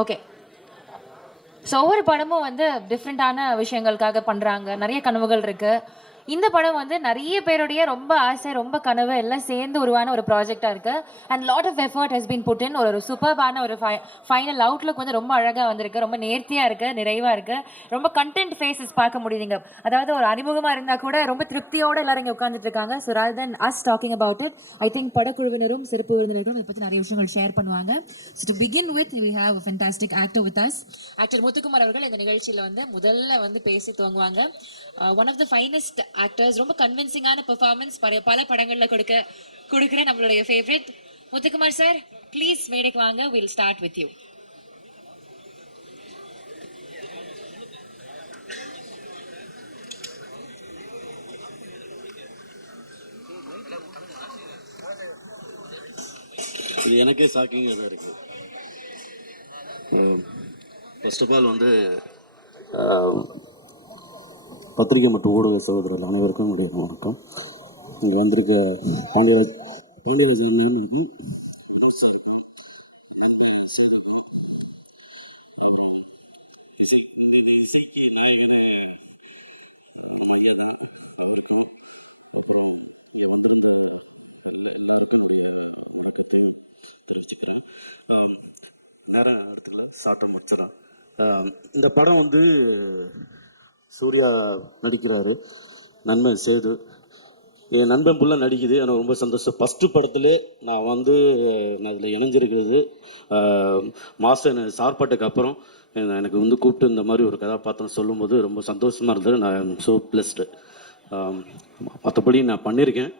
Okay. So ஒவ்வொரு படமும் வந்து டிஃப்ரெண்ட்டான விஷயங்களுக்காக பண்ணுறாங்க. நிறைய கனவுகள் இருக்கு. இந்த படம் வந்து நிறைய பேருடைய ரொம்ப ஆசை, ரொம்ப கனவு எல்லாம் சேர்ந்து உருவான ஒரு ப்ராஜெக்ட்டா இருக்கு. And lot of effort has been put in. ஒரு சூப்பர்பான ஒரு ஃபைனல் அவுட்லுக் வந்து ரொம்ப அழகா வந்திருக்கு. ரொம்ப நேர்த்தியா இருக்கு, நிறைவா இருக்கு. ரொம்ப கண்டென்ட் ஃபேஸஸ் பார்க்க முடியுதுங்க. அதாவது ஒரு அறிமுகமா இருந்தா கூட ரொம்ப திருப்தியோட எல்லாரும் இங்க உட்கார்ந்துட்டு இருக்காங்க. So rather than us talking about it, I think படக்குழுவினரும் சிறப்பு விருந்தினரும் இதை பற்றி நிறைய விஷயங்கள் ஷேர் பண்ணுவாங்க. So to begin with we have a fantastic actor with us. Actor Muthukumar அவர்கள் இந்த நிகழ்ச்சியில வந்து முதல்ல வந்து பேசி துவங்குவாங்க. One of the finest actors, ரொம்ப கன்வின்சிங்கான பெர்ஃபார்மன்ஸ் பல படங்கள்ல கொடுக்குற நம்மளுடைய ஃபேவரட் முத்துக்குமார் சார், ப்ளீஸ் மேடைக்கு வாங்க. Will start with you. இது எனக்கே ஷாக்கிங்காக தான் இருக்குது. ஃபர்ஸ்ட் ஆஃப் ஆல் வந்து பத்திரிகை மற்றும் ஊடக சகோதரர்கள் அனைவருக்கும் என்னுடைய வணக்கம். இங்கே வந்திருக்க பாண்டியராஜன் இசைக்கு நாயகர் அவர்கள், அப்புறம் இங்கே வந்திருந்த எல்லாருக்கும் என்னுடைய வணக்கத்தையும் தெரிவிச்சுக்கிறேன். நேர இடத்துல சாட்டம் மஞ்சளா இந்த படம் வந்து சூர்யா நடிக்கிறாரு, நண்பன் சேது, என் நண்பன் புள்ள நடிக்குது. எனக்கு ரொம்ப சந்தோஷம். ஃபஸ்ட்டு படத்துல நான் அதில் இணைஞ்சிருக்கிறது மாஸ்டர் சார்பாட்டுக்கு அப்புறம் எனக்கு வந்து கூப்பிட்டு இந்த மாதிரி ஒரு கதாபாத்திரம் சொல்லும்போது ரொம்ப சந்தோஷமாக இருந்தது. நான் ஸோ பிளஸ்டு. மற்றபடி நான் பண்ணியிருக்கேன்.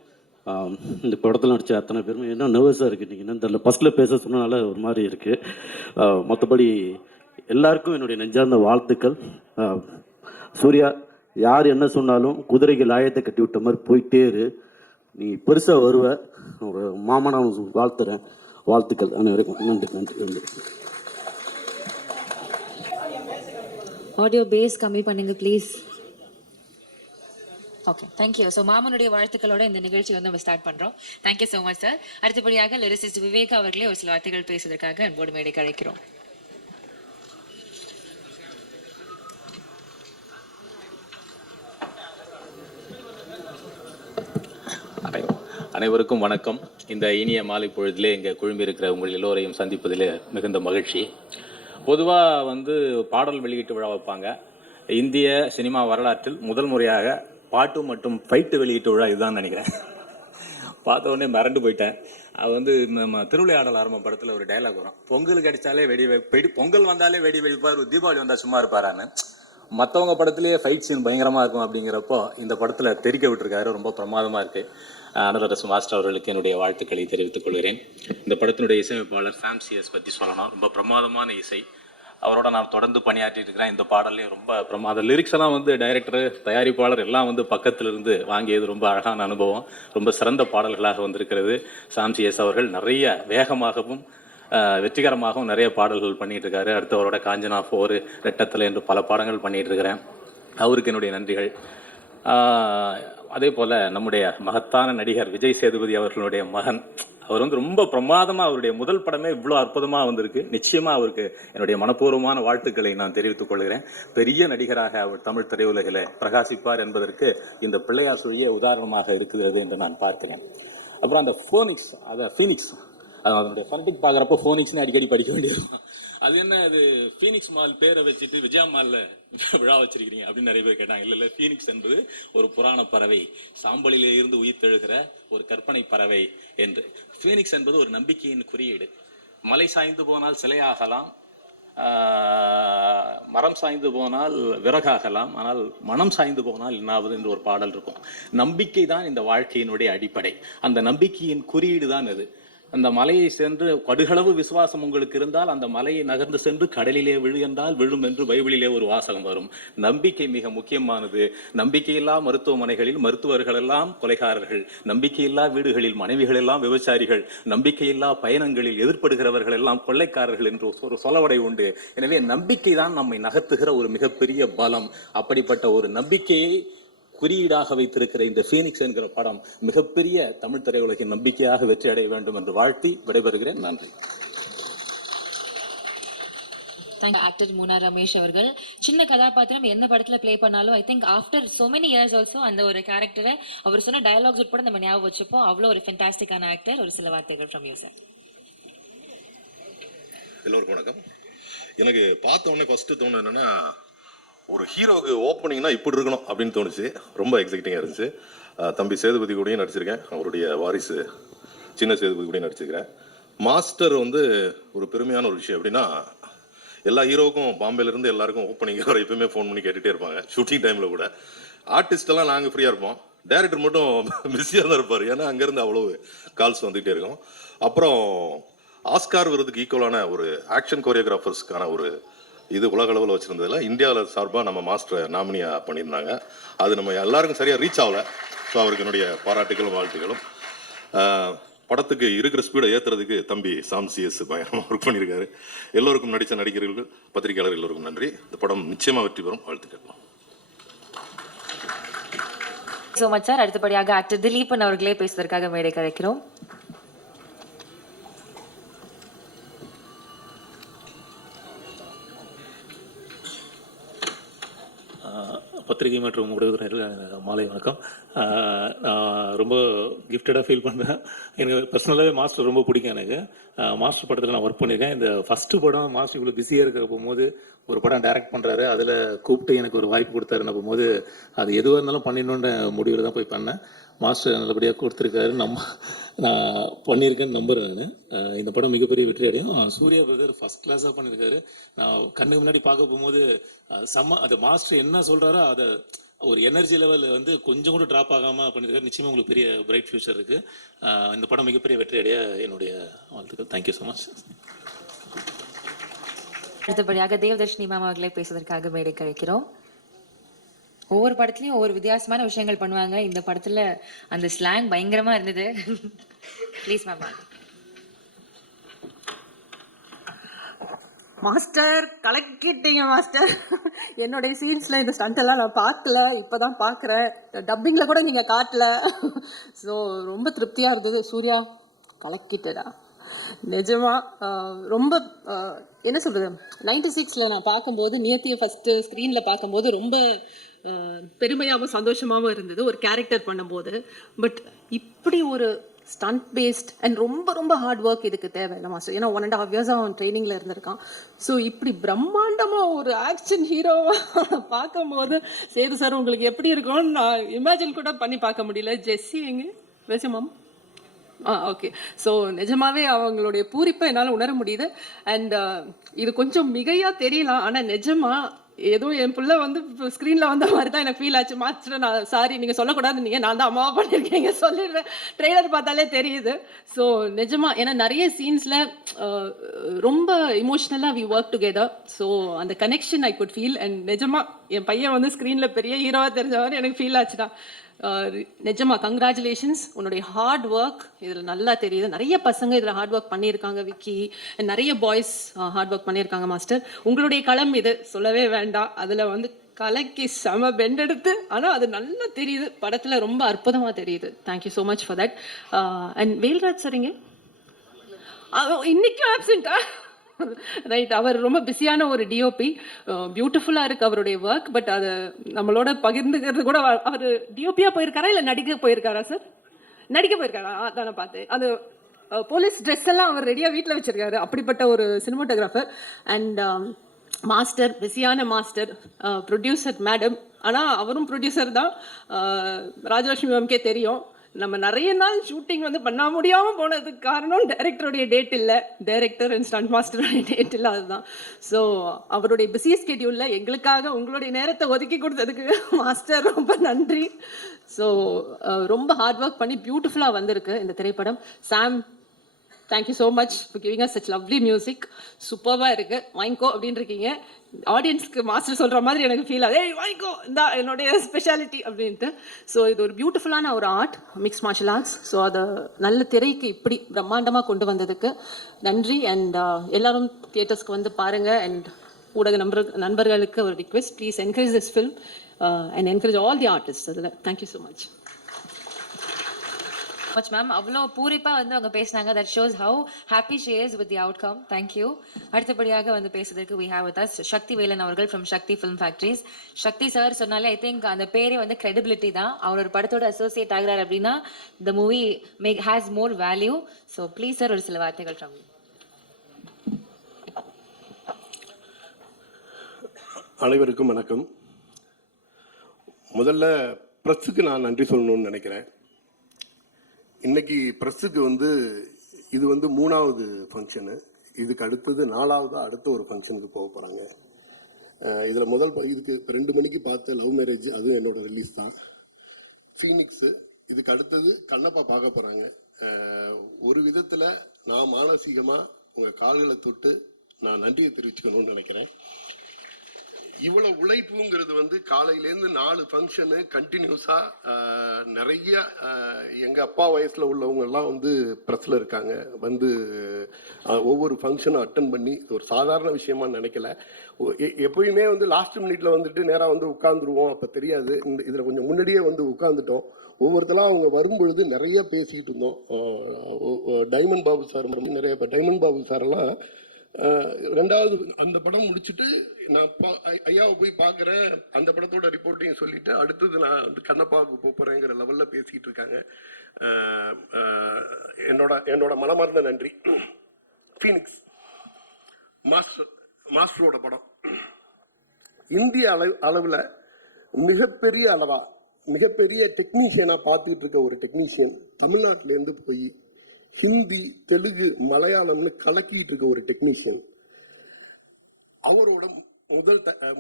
இந்த படத்தில் நடித்த அத்தனை பேருமே என்ன நர்வஸாக இருக்குது, நீங்கள் என்னன்னு தெரியல, ஃபஸ்ட்டில் பேச சொன்னனால ஒரு மாதிரி இருக்குது. மற்றபடி எல்லாருக்கும் என்னுடைய நெஞ்சார்ந்த வாழ்த்துக்கள். சூர்யா, யார் என்ன சொன்னாலும் குதிரைக்கு லாயத்தை கட்டி விட்ட மாதிரி போயிட்டே இரு, நீ பெருசாக வருவ. ஒரு மாமா நான் வாழ்த்துறேன். வாழ்த்துக்கள் அனைவருக்கும். நன்றி நன்றி நன்றி. ஆடியோ பேஸ் கம்மி பண்ணுங்க ப்ளீஸ். Okay, thank you. ஸோ மாமனுடைய வாழ்த்துக்களோட இந்த நிகழ்ச்சி வந்து நம்ம ஸ்டார்ட் பண்ணுறோம். Thank you so much sir. அடுத்தபடியாக லிரிசிஸ்ட் விவேக் அவர்களே ஒரு சில வார்த்தைகள் பேசுவதற்காக அன்போடு மேடைக்கு அழைக்கிறோம். அனைவருக்கும் வணக்கம். இந்த இனிய மாலை பொழுதிலே இங்கே குழும்பியிருக்கிற உங்கள் எல்லோரையும் சந்திப்பதிலே மிகுந்த மகிழ்ச்சி. பொதுவாக வந்து பாடல் வெளியீட்டு விழா வைப்பாங்க. இந்திய சினிமா வரலாற்றில் முதல் முறையாக பாட்டு மற்றும் ஃபைட்டு வெளியீட்டு விழா இதுதான் நினைக்கிறேன். பார்த்த உடனே மிரண்டு போயிட்டேன். அது வந்து நம்ம திருவிளையாடல் ஆரம்ப படத்தில் ஒரு டைலாக் வரும், பொங்கலுக்கு அடித்தாலே பொங்கல் வந்தாலே வெடி வெடிப்பார், தீபாவளி வந்தால் சும்மா இருப்பாரான்னு. மற்றவங்க படத்துலேயே ஃபைட் சீன் பயங்கரமாக இருக்கும், அப்படிங்கிறப்போ இந்த படத்தில் தெரிக்க விட்டுருக்காரு. ரொம்ப பிரமாதமாக இருக்குது. அனுரரசு மாஸ்டர் அவர்களுக்கு என்னுடைய வாழ்த்துக்களை தெரிவித்துக் கொள்கிறேன். இந்த படத்தினுடைய இசையமைப்பாளர் சாம்சிஎஸ் பற்றி சொல்லணும். ரொம்ப பிரமாதமான இசை. அவரோட நான் தொடர்ந்து பணியாற்றிட்டு இருக்கிறேன். இந்த பாடல்லையும் ரொம்ப பிரமாத லிரிக்ஸ் எல்லாம் வந்து டைரக்டர், தயாரிப்பாளர் எல்லாம் வந்து பக்கத்தில் இருந்து வாங்கியது ரொம்ப அழகான அனுபவம். ரொம்ப சிறந்த பாடல்களாக வந்திருக்கிறது. சாம்சிஎஸ் அவர்கள் நிறைய வேகமாகவும் வெற்றிகரமாகவும் நிறைய பாடல்கள் பண்ணிட்டு இருக்காரு. அடுத்தவரோட காஞ்சனா 4, ரெட்டத்தில் என்று பல பாடங்கள் பண்ணிட்டு இருக்கிறேன். அவருக்கு என்னுடைய நன்றிகள். அதே போல் நம்முடைய மகத்தான நடிகர் விஜய் சேதுபதி அவர்களுடைய மகன், அவர் வந்து ரொம்ப பிரமாதமாக, அவருடைய முதல் படமே இவ்வளோ அற்புதமாக வந்திருக்கு. நிச்சயமாக அவருக்கு என்னுடைய மனப்பூர்வமான வாழ்த்துக்களை நான் தெரிவித்துக் கொள்கிறேன். பெரிய நடிகராக அவர் தமிழ் திரையுலகில் பிரகாசிப்பார் என்பதற்கு இந்த பிள்ளையார் சுழியே உதாரணமாக இருக்கிறது என்று நான் பார்க்கிறேன். அப்புறம் அந்த ஃபீனிக்ஸ் அதனுடைய ஃபனட்டிக் பார்க்குறப்போ ஃபோனிக்ஸ்னு அடிக்கடி படிக்க வேண்டியிருக்கும். அது என்ன, அது ஃபீனிக்ஸ் மால் பேரை வச்சுட்டு விஜயா மாலில் விழா வச்சிருக்கிறீங்க அப்படின்னு நிறைய பேர் கேட்டாங்க. இல்லை, ஃபீனிக்ஸ் என்பது ஒரு புராண பறவை, சாம்பலிலே இருந்து உயிர்த்தெழுகிற ஒரு கற்பனை பறவை என்று. ஃபீனிக்ஸ் என்பது ஒரு நம்பிக்கையின் குறியீடு. மலை சாய்ந்து போனால் சிலையாகலாம், மரம் சாய்ந்து போனால் விறகாகலாம், ஆனால் மனம் சாய்ந்து போனால் என்னாவது என்று ஒரு பாடல் இருக்கும். நம்பிக்கை தான் இந்த வாழ்க்கையினுடைய அடிப்படை. அந்த நம்பிக்கையின் குறியீடு தான் அது. அந்த மலையை சென்று கடுகளவு விசுவாசம் உங்களுக்கு இருந்தால் அந்த மலையை நகர்ந்து சென்று கடலிலே விழு என்றால் விழும் என்று பைபிளிலே ஒரு வாசகம் வரும். நம்பிக்கை மிக முக்கியமானது. நம்பிக்கையில்லா மருத்துவமனைகளில் மருத்துவர்கள் எல்லாம் கொலைகாரர்கள், நம்பிக்கையில்லா வீடுகளில் மனைவிகள் எல்லாம் விபச்சாரிகள், நம்பிக்கையில்லா பயணங்களில் எதிர்ப்படுகிறவர்கள் எல்லாம் கொள்ளைக்காரர்கள் என்று ஒரு சொலவடை உண்டு. எனவே நம்பிக்கை தான் நம்மை நகர்த்துகிற ஒரு மிகப்பெரிய பலம். அப்படிப்பட்ட ஒரு நம்பிக்கையை குறியீடாக வைத்திருக்கிற இந்த ஃபீனிக்ஸ் என்கிற படம் மிகப்பெரிய தமிழ் திரையுலகின் நம்பிக்கையாக வெற்றி அடைய வேண்டும் என்று வாழ்த்தி விடைபெறுகிறேன். நன்றி. தேங்க் ஆக்டர் மூனா ரமேஷ் அவர்கள். சின்ன கதாபாத்திரம் எந்த படத்துல ப்ளே பண்ணாலும் I think after so many years also அந்த ஒரு கேரக்டரை அவர் சொன்ன டயலாக்ஸ் உட்பட நம்ம ஞாபகம் வச்சுப்போம். அவ்வளோ ஒரு ஃபென்டாஸ்டிக்கான ஆக்டர். ஒரு சில வார்த்தைகள் ஃப்ரம் யூ சார். எல்லோருக்கும் வணக்கம். எனக்கு பார்த்த உடனே ஃபர்ஸ்ட் தோணு என்னன்னா, ஒரு ஹீரோவுக்கு ஓப்பனிங்னா இப்படி இருக்கணும் அப்படின்னு தோணுச்சு. ரொம்ப எக்ஸைட்டிங்காக இருந்துச்சு. தம்பி சேதுபதி கூடயும் நடிச்சிருக்கேன். அவருடைய வாரிசு சின்ன சேதுபதி கூடயும் நடிச்சிருக்கிறேன். மாஸ்டர் வந்து ஒரு பெருமையான ஒரு விஷயம். எப்படின்னா, எல்லா ஹீரோவுக்கும் பாம்பேலேருந்து எல்லாருக்கும் ஓப்பனிங் வர எப்பவுமே ஃபோன் பண்ணி கேட்டுகிட்டே இருப்பாங்க. ஷூட்டிங் டைமில் கூட ஆர்டிஸ்டெல்லாம் நாங்கள் ஃப்ரீயாக இருப்போம், டைரக்டர் மட்டும் பிஸியாக தான் இருப்பார். ஏன்னா அங்கேருந்து அவ்வளோ கால்ஸ் வந்துகிட்டே இருக்கும். அப்புறம் ஆஸ்கார் விருதுக்கு ஈக்குவலான ஒரு ஆக்ஷன் கோரியோகிராஃபர்ஸ்க்கான ஒரு இது உலக அளவில் வச்சுருந்ததில் இந்தியாவில் சார்பாக நம்ம மாஸ்டரை நாமினியாக பண்ணியிருந்தாங்க. அது நம்ம எல்லாருக்கும் சரியாக ரீச் ஆகலை. ஸோ அவருக்கு என்னுடைய பாராட்டுகளும் வாழ்த்துக்களும். படத்துக்கு இருக்கிற ஸ்பீடை ஏற்றுறதுக்கு தம்பி சாம் CS பயங்கரமாக ஒர்க் பண்ணியிருக்காரு. எல்லோருக்கும் நடித்த நடிகர்கள், பத்திரிகையாளர் எல்லோருக்கும் நன்றி. இந்த படம் நிச்சயமாக வெற்றி பெறும். வாழ்த்துக்கள். So much sir. அடுத்தபடியாக ஆக்டர் திலீபன் அவர்களே பேசுவதற்காக மேடை கிடைக்கிறோம். பத்திரிகை மற்றும் ஊடகத்துறையினர் மாலை வணக்கம். நான் ரொம்ப கிஃப்டடாக ஃபீல் பண்ணுறேன். எனக்கு பர்சனலாகவே மாஸ்டர் ரொம்ப பிடிக்கும். எனக்கு மாஸ்டர் படத்தில் நான் ஒர்க் பண்ணியிருக்கேன். இந்த ஃபஸ்ட்டு படம் மாஸ்டர் இவ்வளோ பிஸியாக இருக்கிற போகும்போது ஒரு படம் டைரக்ட் பண்ணுறாரு, அதில் கூப்பிட்டு எனக்கு ஒரு வாய்ப்பு கொடுத்தாருன்னு போகும்போது அது எதுவாக இருந்தாலும் பண்ணிடணுன்ற முடிவில் தான் போய் பண்ணேன். மாஸ்டர் நல்லபடியாக கொடுத்துருக்காரு. நான் பண்ணியிருக்கேன்னு நம்புகிறேன். நான் இந்த படம் மிகப்பெரிய வெற்றி அடையும். சூர்யா பிரதர் ஃபஸ்ட் கிளாஸாக பண்ணியிருக்காரு. நான் கண்ணுக்கு முன்னாடி பார்க்க போகும்போது அது மாஸ்டர் என்ன சொல்கிறாரோ அதை ஒரு எனர்ஜி லெவல் வந்து கொஞ்சம் கூட ட்ராப் ஆகாமல் பண்ணியிருக்காரு. நிச்சயமாக உங்களுக்கு பெரிய பிரைட் ஃபியூச்சர் இருக்குது. இந்த படம் மிகப்பெரிய வெற்றி அடைய என்னுடைய வாழ்த்துக்கள். Thank you so much. அடுத்தபடியாக தேவதர்ஷினி மேம் அவர்களே பேசுவதற்காக மேடை கிடைக்கிறோம். ஒவ்வொரு படத்துலயும் ஒவ்வொரு வித்தியாசமான விஷயங்கள் பண்ணுவாங்க. இந்த படத்துல அந்த ஸ்லாங் பயங்கரமா இருந்தது. Please ma'am. மாஸ்டர் கலக்கிட்டீங்க மாஸ்டர். என்னுடைய சீன்ஸில் இந்த ஸ்டண்டெல்லாம் நான் பார்க்கல, இப்போ தான் பார்க்குறேன். டப்பிங்கில் கூட நீங்கள் காட்டல. ஸோ ரொம்ப திருப்தியாக இருந்தது. சூர்யா கலக்கிட்டடா நிஜமா. ரொம்ப என்ன சொல்கிறது, 96 நான் பார்க்கும்போது நியத்தியை ஃபஸ்ட்டு ஸ்க்ரீனில் பார்க்கும்போது ரொம்ப பெருமையாகவும் சந்தோஷமாகவும் இருந்தது ஒரு கேரக்டர் பண்ணும்போது. பட் இப்படி ஒரு ஸ்டண்ட் பேஸ்ட் அண்ட் ரொம்ப ரொம்ப ஹார்ட் ஒர்க் இதுக்கு தேவையில்லை மாஸ்டர். ஏன்னா 1.5 years அவன் ட்ரைனிங்கில் இருந்திருக்கான். ஸோ இப்படி பிரம்மாண்டமாக ஒரு ஆக்ஷன் ஹீரோவாக பார்க்கும்போது சேது சார் உங்களுக்கு எப்படி இருக்கும்னு நான் இமேஜின் கூட பண்ணி பார்க்க முடியல. ஜெஸ்ஸி எங்கே பேசுமாம்? ஓகே. ஸோ நிஜமாவே அவங்களுடைய பூரிப்பை என்னால் உணர முடியுது. அண்ட் இது கொஞ்சம் மிகையாக தெரியலாம், ஆனால் நிஜமா ஏதோ என் பிள்ளை வந்து ஸ்க்ரீனில் வந்த மாதிரி தான் எனக்கு ஃபீல் ஆச்சு. மாஸ்டர் நான் சாரி, நீங்கள் சொல்லக்கூடாது, நீங்கள் நான் தான் அம்மாவா பண்ணியிருக்கீங்க சொல்லிடுறேன். ட்ரெய்லர் பார்த்தாலே தெரியுது. ஸோ நிஜமா ஏன்னா நிறைய சீன்ஸில் ரொம்ப இமோஷ்னலாக வி ஒர்க் டுகெதர். ஸோ அந்த connection I could feel. And நிஜமா என் பையன் வந்து ஸ்க்ரீனில் பெரிய ஹீரோவாக தெரிஞ்ச மாதிரி எனக்கு ஃபீல் ஆச்சுடா. நிஜமா கங்க்ராச்சுலேஷன்ஸ். உன்னுடைய ஹார்ட் ஒர்க் இதில் நல்லா தெரியுது. நிறைய பசங்க இதில் ஹார்ட் ஒர்க் பண்ணியிருக்காங்க. விக்கி நிறைய பாய்ஸ் ஹார்ட் ஒர்க் பண்ணியிருக்காங்க மாஸ்டர். உங்களுடைய களம் இது, சொல்லவே வேண்டாம். அதில் வந்து கலக்கி செம பெண்ட் எடுத்து, ஆனால் அது நல்லா தெரியுது படத்தில், ரொம்ப அற்புதமாக தெரியுது. Thank you so much for that. And Velraj சரிங்க இன்னைக்கும் ஆப்சென்ட்டா? ரைட். அவர் ரொம்ப பிஸியான ஒரு டிஓபி. பியூட்டிஃபுல்லாக இருக்குது அவருடைய ஒர்க். பட் அதை நம்மளோட பகிர்ந்துக்கிறது கூட. அவர் டிஓபியாக போயிருக்காரா இல்லை நடிக்க போயிருக்காரா சார்? நடிக்க போயிருக்காரா? தானே பார்த்தேன். அது போலீஸ் ட்ரெஸ் எல்லாம் அவர் ரெடியாக வீட்டில் வச்சுருக்காரு. அப்படிப்பட்ட ஒரு சினிமாட்டோகிராஃபர். அண்ட் மாஸ்டர், பிஸியான மாஸ்டர், ப்ரொடியூசர் மேடம். ஆனால் அவரும் ப்ரொடியூசர் தான். ராஜலட்சுமி மேம்கே தெரியும். நம்ம நிறைய நாள் ஷூட்டிங் வந்து பண்ண முடியாமல் போனதுக்கு காரணம் டைரக்டருடைய டேட் இல்லை, டைரக்டர் அண்ட் ஸ்டண்ட் மாஸ்டருடைய டேட் இல்லை. அதுதான். ஸோ அவருடைய பிஸி ஸ்கெடியூலில் எங்களுக்காக உங்களுடைய நேரத்தை ஒதுக்கி கொடுத்ததுக்கு மாஸ்டர் ரொம்ப நன்றி. ஸோ ரொம்ப ஹார்ட் ஒர்க் பண்ணி பியூட்டிஃபுல்லாக வந்திருக்கு இந்த திரைப்படம். Sam, thank you so much for giving us such lovely music. சூப்பராக இருக்குது. வாங்கிக்கோ அப்படின்னு இருக்கீங்க. ஆடியன்ஸ்க்கு மாஸ்டர் சொல்கிற மாதிரி எனக்கு ஃபீல் ஆகுது. ஏய் வாங்கிக்கோ, இந்த என்னுடைய ஸ்பெஷாலிட்டி அப்படின்ட்டு. ஸோ இது ஒரு பியூட்டிஃபுல்லான ஒரு art, mix martial arts. So அதை நல்ல திரைக்கு இப்படி பிரம்மாண்டமாக கொண்டு வந்ததுக்கு நன்றி. அண்ட் எல்லாரும் தியேட்டர்ஸ்க்கு வந்து பாருங்கள். அண்ட் ஊடக நண்பர்களுக்கு ஒரு request, please encourage this film and encourage all the artist. அதில் thank you so much. Much ma'am அவ்வளோ பூரிப்பா வந்து அவங்க பேசினாங்க. That shows how happy she is with the outcome. Thank you. அடுத்தபடியாக வந்து பேசுறதுக்கு we have with us சக்தி வேலன் அவர்கள் from Sakthi film factories. Sakthi sir சொன்னாலே ஐ திங்க் அந்த பேரே வந்து credibility தான். அவர் ஒரு படத்தோட அசோசியேட் ஆகிறார் அப்படின்னா the movie has more value. So please sir ஒரு சில வார்த்தைகள் from you. அனைவருக்கும் வணக்கம். முதல்ல ப்ரெஸ்ஸுக்கு நான் நன்றி சொல்லணும்னு நினைக்கிறேன். இன்னைக்கு ப்ரெஸ்ஸுக்கு வந்து இது வந்து 3வது ஃபங்க்ஷனு. இதுக்கு அடுத்தது 4வது அடுத்த ஒரு ஃபங்க்ஷனுக்கு போக போகிறாங்க. இதில் இதுக்கு 2 மணிக்கு பார்த்த லவ் மேரேஜ், அதுவும் என்னோட ரிலீஸ் தான். ஃபீனிக்ஸு, இதுக்கு அடுத்தது கண்ணப்பா பார்க்க போகிறாங்க. ஒரு விதத்தில் நான் மானசீகமாக உங்கள் கால்களை தொட்டு நான் நன்றியை தெரிவிச்சுக்கணும்னு நினைக்கிறேன். இவ்வளவு உழைப்புங்கிறது வந்து காலையிலேருந்து 4 ஃபங்க்ஷனு கண்டினியூஸாக நிறைய எங்கள் அப்பா வயசில் உள்ளவங்க எல்லாம் வந்து ப்ரெஸ்ஸில் இருக்காங்க. வந்து ஒவ்வொரு ஃபங்க்ஷனும் அட்டன் பண்ணி ஒரு சாதாரண விஷயமா நினைக்கல. எப்பயுமே வந்து லாஸ்ட் மினிட்ல வந்துட்டு நேராக வந்து உட்காந்துருவோம், அப்போ தெரியாது. இதில் கொஞ்சம் முன்னாடியே வந்து உட்காந்துட்டோம். ஒவ்வொருத்தலாம் அவங்க வரும்பொழுது நிறைய பேசிக்கிட்டு இருந்தோம். டைமண்ட் பாபு சார் நிறைய டைமண்ட் பாபு சாரெல்லாம் 2வது அந்த படம் முடிச்சுட்டு நான் ஐயாவை போய் பார்க்குறேன், அந்த படத்தோட ரிப்போர்ட்டையும் சொல்லிட்டு அடுத்தது நான் வந்து கண்ணப்பாவுக்கு போகிறேங்கிற லெவலில் பேசிக்கிட்டு இருக்காங்க. என்னோட மனமார்ந்த நன்றி. ஃபீனிக்ஸ் மாஸ்டரோட படம் இந்திய அளவில் மிகப்பெரிய டெக்னீஷியனாக பார்த்துக்கிட்டு இருக்க ஒரு டெக்னீஷியன் தமிழ்நாட்டிலேருந்து போய் ஹிந்தி, தெலுங்கு, மலையாளம்னு கலக்கிட்டு இருக்க ஒரு டெக்னீஷியன். அவரோட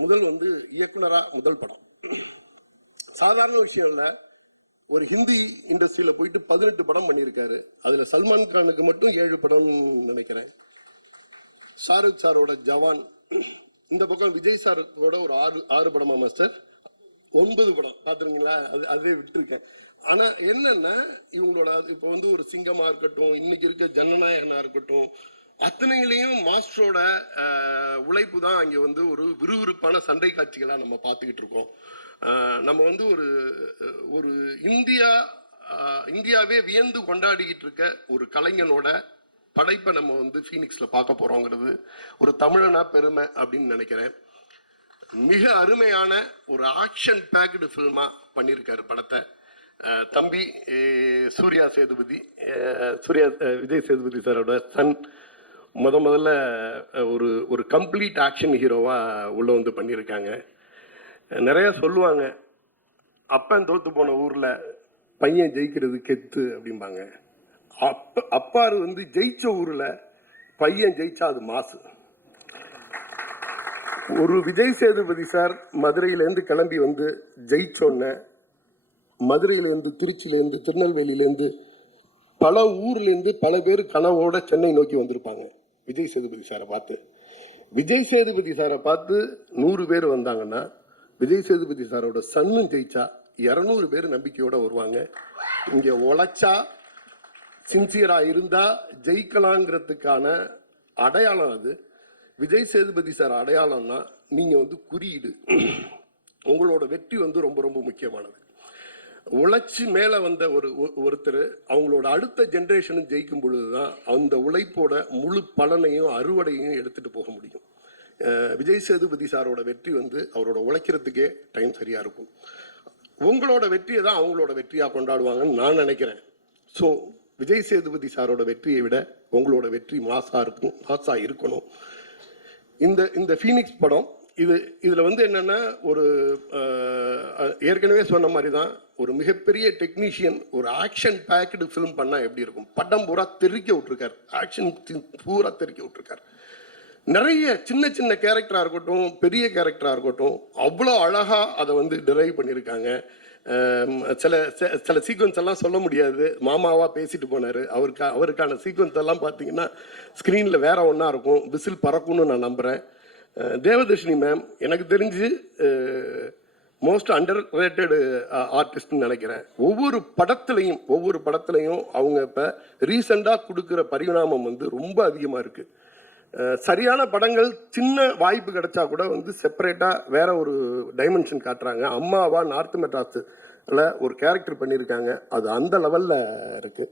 முதல் வந்து இயக்குனரா முதல் படம். சாதாரண விஷயம் இல்ல. ஒரு ஹிந்தி இண்டஸ்ட்ரியில போயிட்டு 18 படம் பண்ணியிருக்காரு. அதுல சல்மான் கானுக்கு மட்டும் 7 படம் நினைக்கிறேன். ஷாருக் சாரோட ஜவான், இந்த பக்கம் விஜய் சாரோட ஒரு 6 படமா மாஸ்டர், 9 படம் பாத்துருங்களா? அதே விட்டுருக்கேன். ஆனா என்னன்னா இவங்களோட இப்ப வந்து ஒரு சிங்கமா இருக்கட்டும், இன்னைக்கு இருக்க ஜனநாயகனா இருக்கட்டும், அத்தனையிலையும் மாஸ்டரோட உழைப்பு தான் அங்க வந்து ஒரு விறுவிறுப்பான சண்டை காட்சிகளா நம்ம பார்த்துக்கிட்டு இருக்கோம். நம்ம வந்து ஒரு இந்தியாவே வியந்து கொண்டாடிக்கிட்டு இருக்க ஒரு கலைஞனோட படைப்பை நம்ம வந்து ஃபீனிக்ஸ்ல பார்க்க போறோங்கிறது ஒரு தமிழனா பெருமை அப்படின்னு நினைக்கிறேன். மிக அருமையான ஒரு ஆக்ஷன் பேக்டு ஃபில்மா பண்ணியிருக்காரு படத்தை. தம்பி விஜய் சேதுபதி சாரோட சன் முதல்ல ஒரு கம்ப்ளீட் ஆக்ஷன் ஹீரோவா உள்ள வந்து பண்ணியிருக்காங்க. நிறைய சொல்லுவாங்க, அப்பன் தோத்து போன ஊர்ல பையன் ஜெயிக்கிறது கெத்து அப்படிம்பாங்க. அப்பாரு வந்து ஜெயிச்ச ஊர்ல பையன் ஜெயிச்சா அது மாசு. ஒரு விஜய் சேதுபதி சார் மதுரையிலேருந்து கிளம்பி வந்து ஜெயிச்சோன்ன மதுரையிலேருந்து, திருச்சியிலேருந்து, திருநெல்வேலியிலேருந்து, பல ஊர்லேருந்து பல பேர் கனவோட சென்னை நோக்கி வந்திருப்பாங்க விஜய் சேதுபதி சாரை பார்த்து. விஜய் சேதுபதி சாரை பார்த்து 100 பேர் வந்தாங்கன்னா விஜய் சேதுபதி சாரோட சன்னும் ஜெயிச்சா 200 பேர் நம்பிக்கையோட வருவாங்க. இங்க உழைச்சா, சின்சியரா இருந்தா ஜெயிக்கலாங்கிறதுக்கான அடையாளம் அது. விஜய் சேதுபதி சார் அடையாளம்னா நீங்க வந்து குறியீடு. உங்களோட வெற்றி வந்து ரொம்ப ரொம்ப முக்கியமானது. உழைச்சி மேல வந்த ஒருத்தர் அவங்களோட அடுத்த ஜெனரேஷனும் ஜெயிக்கும் பொழுதுதான் அந்த உழைப்போட முழு பலனையும் அறுவடையும் எடுத்துட்டு போக முடியும். விஜய் சேதுபதி சாரோட வெற்றி வந்து அவரோட உழைக்கிறதுக்கே டைம் சரியா இருக்கும். உங்களோட வெற்றியை தான் அவங்களோட வெற்றியா கொண்டாடுவாங்கன்னு நான் நினைக்கிறேன். ஸோ விஜய் சேதுபதி சாரோட வெற்றியை விட உங்களோட வெற்றி மாசா இருக்கணும். இந்த ஃபீனிக்ஸ் படம் இதுல வந்து என்னன்னா ஒரு ஏற்கனவே சொன்ன மாதிரி தான் ஒரு மிகப்பெரிய டெக்னீஷியன் ஒரு ஆக்ஷன் பேக்டு ஃபிலிம் பண்ணா எப்படி இருக்கும். படம் பூரா தெறிக்க விட்டுருக்காரு, ஆக்ஷன் பூரா தெறிக்க விட்டுருக்காரு. நிறைய சின்ன சின்ன கேரக்டரா இருக்கட்டும், பெரிய கேரக்டரா இருக்கட்டும், அவ்வளோ அழகா அதை வந்து டிரைவ் பண்ணியிருக்காங்க. சில சீக்வன்ஸ் எல்லாம் சொல்ல முடியாது, மாமாவா பேசிட்டு போனாரு. அவருக்கான சீக்வன்ஸ் எல்லாம் பார்த்தீங்கன்னா ஸ்கிரீன்ல வேற ஒன்றா இருக்கும், விசில் பறக்கும்னு நான் நம்புறேன். தேவதர்ஷினி மேம் எனக்கு தெரிஞ்சு மோஸ்ட் அண்டர் ரேட்டட் ஆர்டிஸ்ட்னு நினைக்கிறேன். ஒவ்வொரு படத்துலையும் அவங்க இப்போ ரீசெண்டாக கொடுக்குற பரிணாமம் வந்து ரொம்ப அதிகமாக இருக்குது. சரியான படங்கள் சின்ன வாய்ப்பு கிடைச்சா கூட வந்து செப்பரேட்டாக வேற ஒரு டைமென்ஷன் காட்டுறாங்க. அம்மாவா நார்த் மெட்ராஸ் ஒரு கேரக்டர் பண்ணியிருக்காங்க. அது அந்த லெவலில் இருக்குது.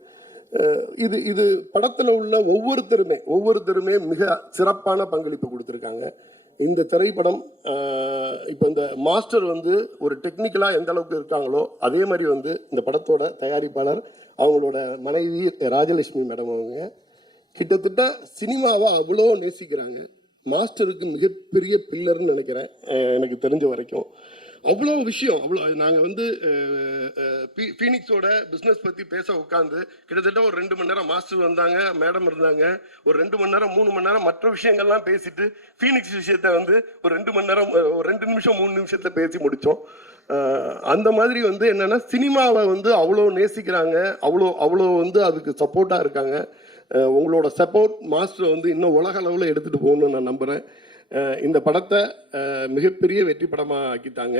இது இது படத்தில் உள்ள ஒவ்வொருத்தருமே மிக சிறப்பான பங்களிப்பு கொடுத்துருக்காங்க. இந்த திரைப்படம் இப்போ இந்த மாஸ்டர் வந்து ஒரு டெக்னிக்கலாக எந்த அளவுக்கு இருக்காங்களோ அதே மாதிரி வந்து இந்த படத்தோட தயாரிப்பாளர் அவங்களோட மனைவி ராஜலட்சுமி மேடம் அவங்க கிட்டத்தட்ட சினிமாவை அவ்வளோ நேசிக்கிறாங்க. மாஸ்டருக்கு மிகப்பெரிய பில்லர்னு நினைக்கிறேன் எனக்கு தெரிஞ்ச வரைக்கும். அவ்வளோ விஷயம் நாங்கள் வந்து ஃபீனிக்ஸோட பிஸ்னஸ் பற்றி பேச உட்காந்து கிட்டத்தட்ட ஒரு 2 மணி நேரம் மாஸ்டர் வந்தாங்க, மேடம் இருந்தாங்க. ஒரு 2 மணி நேரம் 3 மணி நேரம் மற்ற விஷயங்கள்லாம் பேசிட்டு ஃபீனிக்ஸ் விஷயத்த வந்து ஒரு 2 மணி நேரம் ஒரு 2 நிமிஷம் 3 நிமிஷத்துல பேசி முடித்தோம். அந்த மாதிரி வந்து என்னன்னா சினிமாவை வந்து அவ்வளோ நேசிக்கிறாங்க, அவ்வளோ வந்து அதுக்கு சப்போர்ட்டாக இருக்காங்க. உங்களோட சப்போர்ட் மாஸ்டர் வந்து இன்னும் உலக அளவில் எடுத்துகிட்டு போகணும்னு நான் நம்புகிறேன். இந்த படத்தை மிகப்பெரிய வெற்றி படமாக ஆக்கித்தாங்க.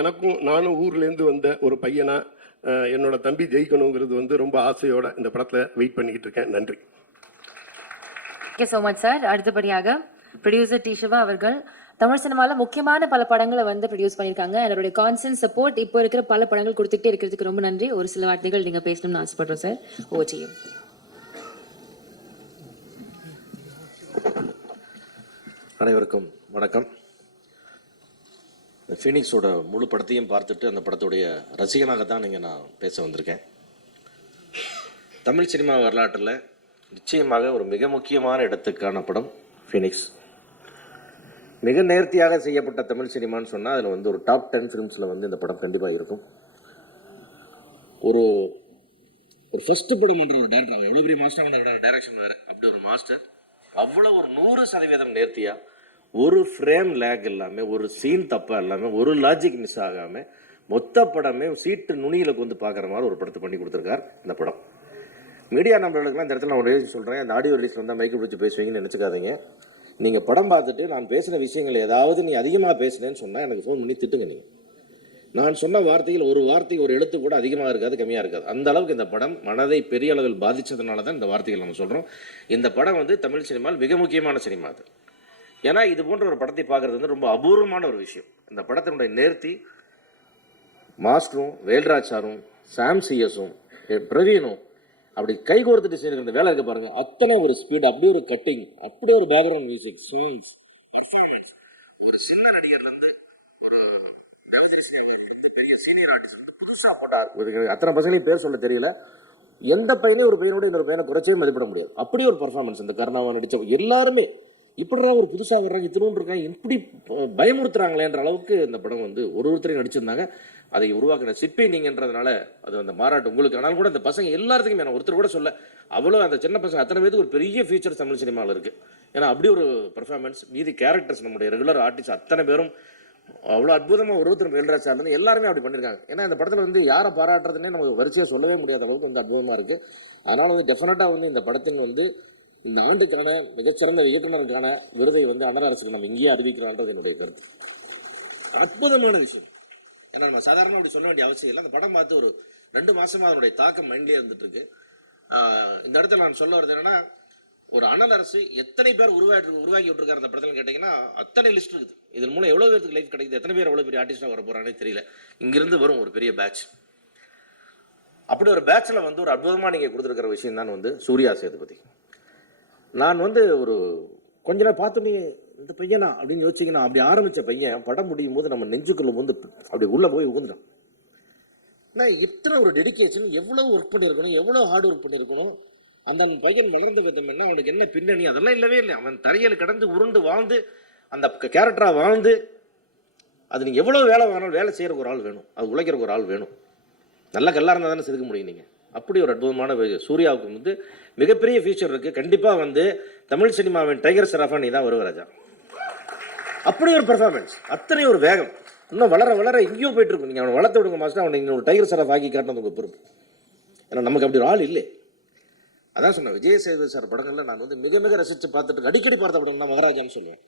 எனக்கும் நானும் ஊர்லேருந்து வந்த ஒரு பையனா என்னோட தம்பி ஜெயிக்கணுங்கிறது வந்து ரொம்ப ஆசையோட இந்த படத்தில் வெயிட் பண்ணிக்கிட்டு இருக்கேன். நன்றி. Thank you so much sir. அடுத்தபடியாக ப்ரொடியூசர் டி சிவா அவர்கள் தமிழ் சினிமாவில் முக்கியமான பல படங்களை வந்து ப்ரொடியூஸ் பண்ணியிருக்காங்க. என்னுடைய கான்ஸ்டன்ட் சப்போர்ட் இப்போ இருக்கிற பல படங்கள் கொடுத்துக்கிட்டே இருக்கிறதுக்கு ரொம்ப நன்றி. ஒரு சில வார்த்தைகள் நீங்கள் பேசணும்னு ஆசைப்படுறோம் சார். Over to you. அனைவருக்கும் வணக்கம். ஃபீனிக்ஸோட முழு படத்தையும் பார்த்துட்டு அந்த படத்துடைய ரசிகனாகத்தான் இங்கே நான் பேச வந்திருக்கேன். தமிழ் சினிமா வரலாற்றில் நிச்சயமாக ஒரு மிக முக்கியமான இடத்துக்கான படம் ஃபீனிக்ஸ். மிக நேர்த்தியாக செய்யப்பட்ட தமிழ் சினிமான்னு சொன்னால் அதில் வந்து ஒரு டாப் 10 ஃபிலிம்ஸில் வந்து இந்த படம் கண்டிப்பாக இருக்கும். ஒரு ஃபஸ்ட்டு படம் பண்ணுற ஒரு டேரக்டர், அவர் எவ்வளோ பெரிய மாஸ்டர் பண்ண டைரக்ஷன் வேறு, அப்படி ஒரு மாஸ்டர் அவ்வளோ ஒரு 100% நேர்த்தியாக, ஒரு ஃப்ரேம் லேக் இல்லாமல், ஒரு சீன் தப்பாக இல்லாமல், ஒரு லாஜிக் மிஸ் ஆகாமல் மொத்த படமே சீட்டு நுனியில் வந்து பார்க்குற மாதிரி ஒரு படத்தை பண்ணி கொடுத்துருக்கார் இந்த படம். மீடியா நம்பர்களுக்குலாம் இந்த இடத்துல நான் ஒரு சொல்கிறேன், அந்த ஆடியோ ரிலீஸில் வந்தால் மைக்கு பிடிச்சி பேசுவீங்கன்னு நினச்சிக்காதீங்க. நீங்கள் படம் பார்த்துட்டு நான் பேசின விஷயங்கள் ஏதாவது நீ அதிகமாக பேசுனேன்னு சொன்னால் எனக்கு ஃபோன் பண்ணி திட்டுங்க. நீங்கள் நான் சொன்ன வார்த்தைகள் ஒரு வார்த்தை ஒரு எழுத்து கூட அதிகமாக இருக்காது, கம்மியாக இருக்காது. அந்த அளவுக்கு இந்த படம் மனதை பெரிய அளவில் பாதித்ததுனால தான் இந்த வார்த்தைகள் நம்ம சொல்கிறோம். இந்த படம் வந்து தமிழ் சினிமாவில் மிக முக்கியமான சினிமா அது. ஏன்னா இது போன்ற ஒரு படத்தை பார்க்குறது வந்து ரொம்ப அபூர்வமான ஒரு விஷயம். இந்த படத்தினுடைய நேர்த்தி மாஸ்டரும் வேல்ராஜ் சாரும் சாம் சிஎஸும் பிரவீனும் அப்படி கை கோர்த்துட்டு செய்கிற இந்த வேலை இருக்க பாருங்க. அத்தனை ஒரு ஸ்பீட், அப்படியே ஒரு கட்டிங், அப்படியே ஒரு பேக்ரவுண்ட் மியூசிக், சாங்ஸ், பர்ஃபார்மன்ஸ். ஒரு சின்ன நடிகர் வந்து ஒரு பெரிய சீனியர் ஆர்டிஸ்ட் வந்து புதுசாக போட்டார். அத்தனை பசங்களையும் பேர் சொல்ல தெரியல. எந்த பையனே ஒரு பையனோட இன்னொரு பையனை குறைச்சே மதிப்பிட முடியாது. அப்படி ஒரு பர்ஃபார்மன்ஸ். இந்த கருணாவை நடித்த எல்லாருமே இப்படிடா ஒரு புதுசாக வர்றாங்க, இத்தினோன்னு இருக்காங்க, இப்படி பயமுறுத்துறாங்களேன்ற அளவுக்கு இந்த படம் வந்து ஒருத்தரையும் நடிச்சிருந்தாங்க. அதை உருவாக்கின சிப்பி நீங்கன்றதுனால அது அந்த மாறாட்டு உங்களுக்கு. ஆனால் கூட இந்த பசங்க எல்லாத்துக்குமே நான் ஒருத்தர் கூட சொல்ல, அவ்வளோ அந்த சின்ன பசங்க அத்தனை பேருக்கு ஒரு பெரிய ஃபியூச்சர் தமிழ் சினிமாவில் இருக்குது. ஏன்னா அப்படி ஒரு பர்ஃபார்மன்ஸ். மீதி கேரக்டர்ஸ் நம்முடைய ரெகுலர் ஆர்டிஸ்ட் அத்தனை பேரும் அவ்வளோ அற்புதமாக ஒருத்தர் வேல்ராஜ் சார் இருந்து எல்லாருமே அப்படி பண்ணியிருக்காங்க. ஏன்னா இந்த படத்தில் வந்து யாரை பாராட்டுறதுன்னே நமக்கு வரிசையாக சொல்லவே முடியாத அளவுக்கு வந்து அற்புதமாக இருக்குது. அதனால் வந்து டெஃபினட்டாக வந்து இந்த படத்தின் வந்து இந்த ஆண்டுக்கான மிகச்சிறந்த இயக்குனருக்கான விருதை வந்து அண்ணல் அரசுக்கு நம்ம இங்கேயே அறிவிக்கிறான்றது என்னுடைய கருத்து. அற்புதமான விஷயம். ஏன்னா நம்ம சாதாரண அப்படி சொல்ல வேண்டிய அவசியம் இல்லை. அந்த படம் பார்த்து ஒரு 2 மாசமா அதனுடைய தாக்கம் மைண்ட்லேயே இருந்துட்டு இருக்கு. இந்த இடத்துல நான் சொல்ல வருது என்னன்னா, ஒரு அண்ணல் அரசு எத்தனை பேர் உருவாக்கி விட்டுருக்காரு அந்த படத்தில் கேட்டிங்கன்னா அத்தனை லிஸ்ட் இருக்குது. இதன் மூலம் எவ்வளோ பேருக்கு லைஃப் கிடைக்குது, எத்தனை பேர் எவ்வளோ பெரிய ஆர்டிஸ்டாக வர போகிறானே தெரியல. இங்கிருந்து வரும் ஒரு பெரிய பேட்ச். அப்படி ஒரு பேட்சில் வந்து ஒரு அற்புதமாக நீங்கள் கொடுத்துருக்கிற விஷயம் தான் வந்து சூர்யா சேதுபதி. நான் வந்து ஒரு கொஞ்ச நேரம் பார்த்தோன்னே இந்த பையனா அப்படின்னு யோசிச்சிங்கன்னா, அப்படி ஆரம்பித்த பையன் படம் முடியும் போது நம்ம நெஞ்சுக்குள்ள வந்து அப்படி உள்ளே போய் உட்காந்துட்டான். நான் இத்தனை ஒரு டெடிக்கேஷன், எவ்வளோ ஒர்க் பண்ணியிருக்கணும், எவ்வளோ ஹார்ட் ஒர்க் பண்ணியிருக்கணும். அந்த பையன் வளர்ந்து பார்த்தோம்னா அவனுக்கு என்ன பின்னணி அதெல்லாம் இல்லவே இல்லை. அவன் தரையில் கடந்து உருண்டு வாழ்ந்து அந்த கேரக்டராக வாழ்ந்து அது நீங்கள் எவ்வளோ வேலை வேணாலும் வேலை செய்கிறக்கு ஒரு ஆள் வேணும், அது உழைக்கிறக்கு ஒரு ஆள் வேணும். நல்ல கல்லாக இருந்தால் தானே செதுக்க முடியும். நீங்கள் அப்படி ஒரு அற்புதமான சூர்யாவுக்கு வந்து மிகப்பெரிய ஃபியூச்சர் இருக்குது. கண்டிப்பாக வந்து தமிழ் சினிமாவின் டைகர் ஷெராஃபா நீ தான் வருவ ராஜா. அப்படி ஒரு பெர்ஃபார்மன்ஸ், அத்தனை ஒரு வேகம், இன்னும் வளர வளர எங்கேயோ போயிட்டு இருக்கும். நீங்கள் அவனை வளர்த்து விடுங்க மாஸ்டர், அவனை இன்னொரு டைகர் ஷெராஃப் ஆக்கி காட்டினது உங்கள் பொறுப்பு. ஏன்னா நமக்கு அப்படி ஒரு ஆள் இல்லை. அதான் சொன்னேன், விஜய் சேதுபதி சார் படங்களில் நான் வந்து மிக மிக ரசித்து பார்த்துட்டு அடிக்கடி பார்த்த படம் தான் மகாராஜான்னு சொல்லுவேன்.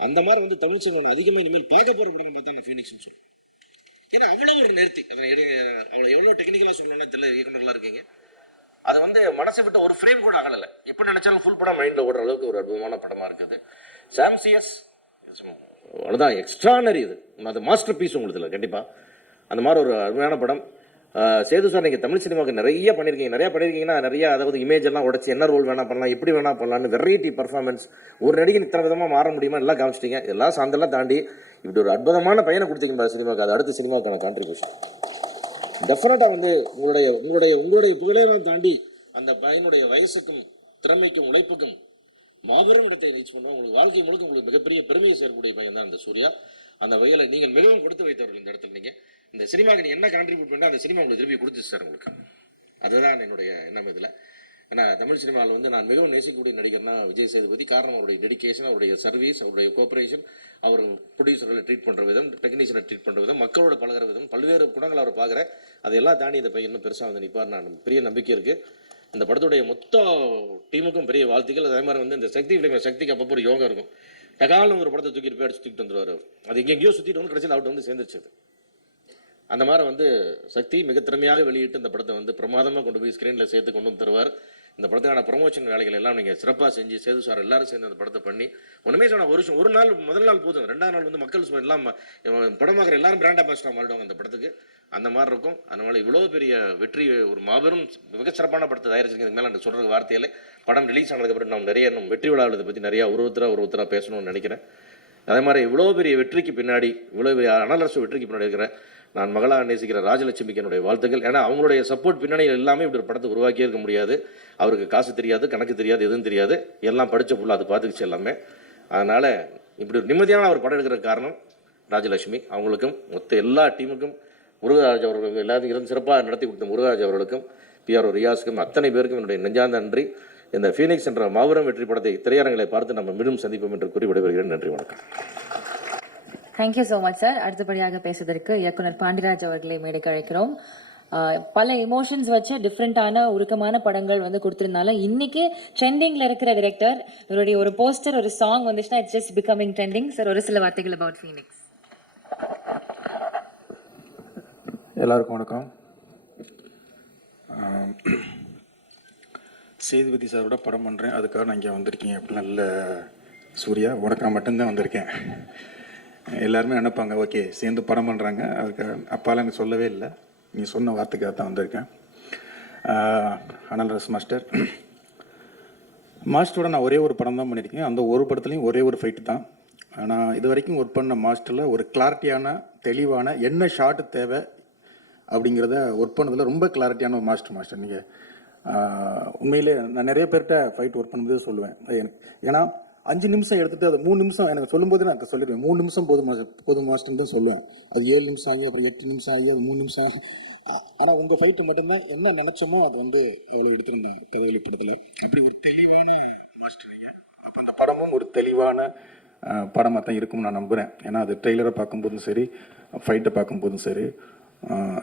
அந்த மாதிரி வந்து தமிழ் சினிமா அதிகமாக இனிமேல் பார்க்க போகிற படம் பார்த்தா நான் ஃபீனிக்ஸ்னு சொல்லுவேன். ஏன்னா அவ்வளோ ஒரு நேர்த்தி. அவ்வளோ எவ்வளோ டெக்னிக்கலாக சொல்லணும்னா தெரியல, இயக்குனர்களாக இருக்கீங்க. அது வந்து மனசை விட்டு ஒரு ஃப்ரேம் கூட ஆகலை. எப்படி நினச்சாலும் ஃபுல் படம் மைண்டில் ஓடுற அளவுக்கு ஒரு அற்புதமான படமாக இருக்குது. சாம் சிஎஸ் அவ்வளோதான், எக்ஸ்ட்ரானரி இது. அது மாஸ்டர் பீஸ் உங்களுக்கு இல்லை கண்டிப்பாக. அந்த மாதிரி ஒரு அருமையான படம். சேது சார், நீங்கள் தமிழ் சினிமாவுக்கு நிறைய பண்ணியிருக்கீங்கன்னா நிறைய, அதாவது இமேஜ் எல்லாம் உடச்சி என்ன ரோல் வேணா பண்ணலாம், எப்படி வேணா பண்ணலான்னு வெரைட்டி பர்ஃபார்மன்ஸ், ஒரு நடிகன் இத்தனை விதமாக மாற முடியுமா எல்லாம் காமிச்சிட்டீங்க. எல்லாம் சார்ந்தெல்லாம் தாண்டி இப்படி ஒரு அற்புதமான பையனை கொடுத்தீங்க சினிமாவுக்கு. அது அடுத்த சினிமாவுக்கான கான்ட்ரிபியூஷன் டெஃபினட்டாக வந்து உங்களுடைய புகழெல்லாம் தாண்டி அந்த பையனுடைய வயசுக்கும் திறமைக்கும் உழைப்புக்கும் மாபெரும் இடத்தை ரீச் பண்ணுவோம். உங்களுக்கு வாழ்க்கை முழுக்க உங்களுக்கு மிகப்பெரிய பெருமையை சேர்க்கக்கூடிய பையன் தான் அந்த சூர்யா. அந்த வகையில் நீங்கள் மிகவும் கொடுத்து வைத்தவர்கள் இந்த இடத்துல. நீங்கள் இந்த சினிமாவுக்கு நீங்கள் என்ன கான்ட்ரிபியூட் பண்ணால் அந்த சினிமா உங்களுக்கு திருப்பி கொடுத்துச்சு சார் உங்களுக்கு. அதுதான் என்னுடைய எண்ணம் இதில். ஏன்னா தமிழ் சினிமாவில் வந்து நான் மிகவும் நேசிக்கக்கூடிய நடிகர்னா விஜய் சேதுபதி. காரணம் அவருடைய டெடிகேஷன், அவருடைய சர்வீஸ், அவருடைய கோஆபரேஷன், அவர் ப்ரொடியூசர்களை ட்ரீட் பண்ணுற விதம், டெக்னீஷியனை ட்ரீட் பண்ணுற விதம், மக்களோட பழகிற விதம், பல்வேறு குணங்களை அவர் பார்க்குற. அதையெல்லாம் தாண்டி இந்த பையன் இன்னும் பெருசாக வந்து நிற்பார். நான் பெரிய நம்பிக்கை இருக்குது. இந்த படத்துடைய மொத்த டீமுக்கும் பெரிய வாழ்த்துக்கள். அதே மாதிரி வந்து இந்த சக்திக்கு அப்பப்போ ஒரு யோகா இருக்கும். டகாலும் ஒரு படத்தை தூக்கிட்டு போய் அடிச்சு தூக்கிட்டு வந்துருவார். அது எங்கெங்கேயோ சுற்றிட்டு வந்து கடைசியில் அவர்கிட்ட வந்து சேர்ந்துருச்சு. அந்த மாதிரி வந்து சக்தி மிக திறமையாக வெளியிட்டு இந்த படத்தை வந்து பிரமாதமாக கொண்டு போய் ஸ்க்ரீனில் சேர்த்து கொண்டு வந்து தருவார். இந்த படத்துக்கான ப்ரமோஷன் வேலைகள் எல்லாம் நீங்கள் சிறப்பாக செஞ்சு சேது சார் எல்லாரும் சேர்ந்து அந்த படத்தை பண்ணி ஒன்றுமே சொன்னால் ஒரு நாள் முதல் நாள் போதும், 2ஆம் நாள் வந்து மக்கள் எல்லாம் படமாக்கிற எல்லாரும் பிராண்ட் அம்பாசிடராக மாறிடுவாங்க அந்த படத்துக்கு. அந்த மாதிரி இருக்கும். அதனால் இவ்வளோ பெரிய வெற்றி, ஒரு மாபெரும் மிகச்சிறப்பான படத்தை தயாரிச்சிருக்கேன். இதுக்கு மேலே எனக்கு சொல்கிற வார்த்தையில படம் ரிலீஸ் ஆனதுக்கப்புறம் நான் நிறைய வெற்றி விழாவில் பற்றி நிறையா ஒருத்தராக பேசணும்னு நினைக்கிறேன். அதே மாதிரி இவ்வளோ பெரிய வெற்றிக்கு பின்னாடி, இவ்வளோ பெரிய அனலரசு வெற்றிக்கு பின்னாடி இருக்கிற நான் மகளாக நேசிக்கிற ராஜலட்சுமிக்கு என்னுடைய வாழ்த்துக்கள். ஏன்னா அவங்களுடைய சப்போர்ட் பின்னணியில் எல்லாமே இப்படி ஒரு படத்தை உருவாக்கியே இருக்க முடியாது. அவருக்கு காசு தெரியாது, கணக்கு தெரியாது, எதுவும் தெரியாது. எல்லாம் படித்த புள்ள அது பார்த்துக்கிச்சு எல்லாமே. அதனால் இப்படி ஒரு நிம்மதியான ஒரு படம் எடுக்கிற காரணம் ராஜலட்சுமி. அவங்களுக்கும் மொத்த எல்லா டீமுக்கும், முருகராஜ் அவர்களுக்கும், எல்லாத்தையும் இருந்து சிறப்பாக நடத்தி கொடுத்த முருகராஜ் அவர்களுக்கும், பிஆர்ஓ ரியாஸுக்கும், அத்தனை பேருக்கும் என்னுடைய நெஞ்சார்ந்த நன்றி. இந்த ஃபீனிக்ஸ் என்ற மாபெரும் வெற்றி படத்தை திரையரங்களை பார்த்து நம்ம மீண்டும் சந்திப்போம் என்று கூறி விடைபெறுகிறேன். நன்றி, வணக்கம். Thank you so much sir. அடுத்தபடியாக பேசுவதற்கு இயக்குனர் பாண்டிராஜ் அவர்களை மேடைக்கு அழைக்கிறோம். பல எமோஷன்ஸ் வச்சு டிஃப்ரெண்ட்டான உருக்கமான படங்கள் வந்து கொடுத்துருந்தாலும் இன்னைக்கு ட்ரெண்டிங்கில் இருக்கிற டிரெக்டர், இவருடைய ஒரு போஸ்டர், ஒரு சாங் வந்துச்சுன்னா it's just becoming trending. Sir, ஒரு சில வார்த்தைகள் அபவுட் ஃபீனிக்ஸ். எல்லாருக்கும் வணக்கம். சேதுபதி சாரோட படம் பண்ணுறேன், அதுக்காக நான் இங்கே வந்திருக்கீங்க அப்படி நல்ல சூர்யா, உனக்கு நான் மட்டும்தான் வந்திருக்கேன். எல்லாருமே நினைப்பாங்க ஓகே சேர்ந்து படம் பண்ணுறாங்க, அதுக்கு அப்பாலாம் எனக்கு சொல்லவே இல்லை, நீ சொன்ன வார்த்தைக்காக தான் வந்திருக்கேன். அனல்ரஸ் மாஸ்டரோட நான் ஒரே ஒரு படம் தான் பண்ணியிருக்கேன். அந்த ஒரு படத்துலையும் ஒரே ஒரு ஃபைட்டு தான். நான் இது வரைக்கும் ஒர்க் பண்ண மாஸ்டரில் ஒரு கிளாரிட்டியான, தெளிவான, என்ன ஷார்ட்டு தேவை அப்படிங்கிறத ஒர்க் பண்ணதில் ரொம்ப கிளாரிட்டியான ஒரு மாஸ்டர். நீங்கள் உண்மையிலே நான் நிறைய பேர்கிட்ட ஃபைட் ஒர்க் பண்ணும்போது சொல்லுவேன், எனக்கு ஏன்னா 5 நிமிஷம் எடுத்துகிட்டு அது 3 நிமிஷம் எனக்கு சொல்லும்போது நான் சொல்லிடுவேன், 3 நிமிஷம் போதும் மாஸ்டர் தான் சொல்லுவேன். அது 7 நிமிஷம் ஆகி, அப்புறம் 8 நிமிஷம் ஆகி, அது 3 நிமிஷம் ஆகும். ஆனால் உங்கள் ஃபைட்டு மட்டும்தான் என்ன நினச்சோமோ அது வந்து எவ்வளோ எடுத்திருந்தேன் கதவெளி படத்தில். அப்படி ஒரு தெளிவான மாஸ்டர். அப்போ அந்த படமும் ஒரு தெளிவான படமாக தான் இருக்கும்னு நான் நம்புகிறேன். ஏன்னா அது ட்ரெய்லரை பார்க்கும்போதும் சரி, ஃபைட்டை பார்க்கும்போதும் சரி.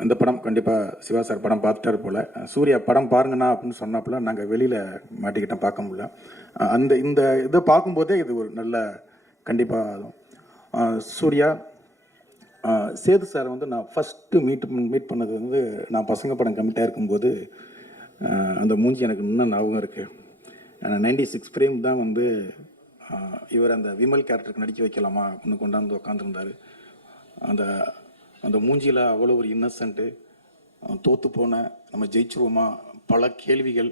இந்த படம் கண்டிப்பாக சிவா சார் படம் பார்த்துட்டாரு போல். சூர்யா படம் பாருங்கண்ணா அப்படின்னு சொன்னாப்புல நாங்கள் வெளியில் மாட்டிக்கிட்டோம், பார்க்க முடியல. இந்த இதை பார்க்கும்போதே இது ஒரு நல்ல கண்டிப்பாக சூர்யா. சேது சார் வந்து நான் ஃபஸ்ட்டு மீட் பண்ணது வந்து நான் பசங்க படம் கமிட்டாக இருக்கும்போது அந்த மூஞ்சி எனக்கு இன்னும் ஞாபகம் இருக்குது. 96 ஃப்ரேம் தான் வந்து இவர் அந்த விமல் கேரக்டருக்கு நடிக்க வைக்கலாமா அப்படின்னு கொண்டாந்து உட்காந்துருந்தார். அந்த மூஞ்சியில் அவ்வளோ ஒரு இன்னசென்ட்டு, தோற்று போன நம்ம ஜெயிச்சிருவோமா பல கேள்விகள்.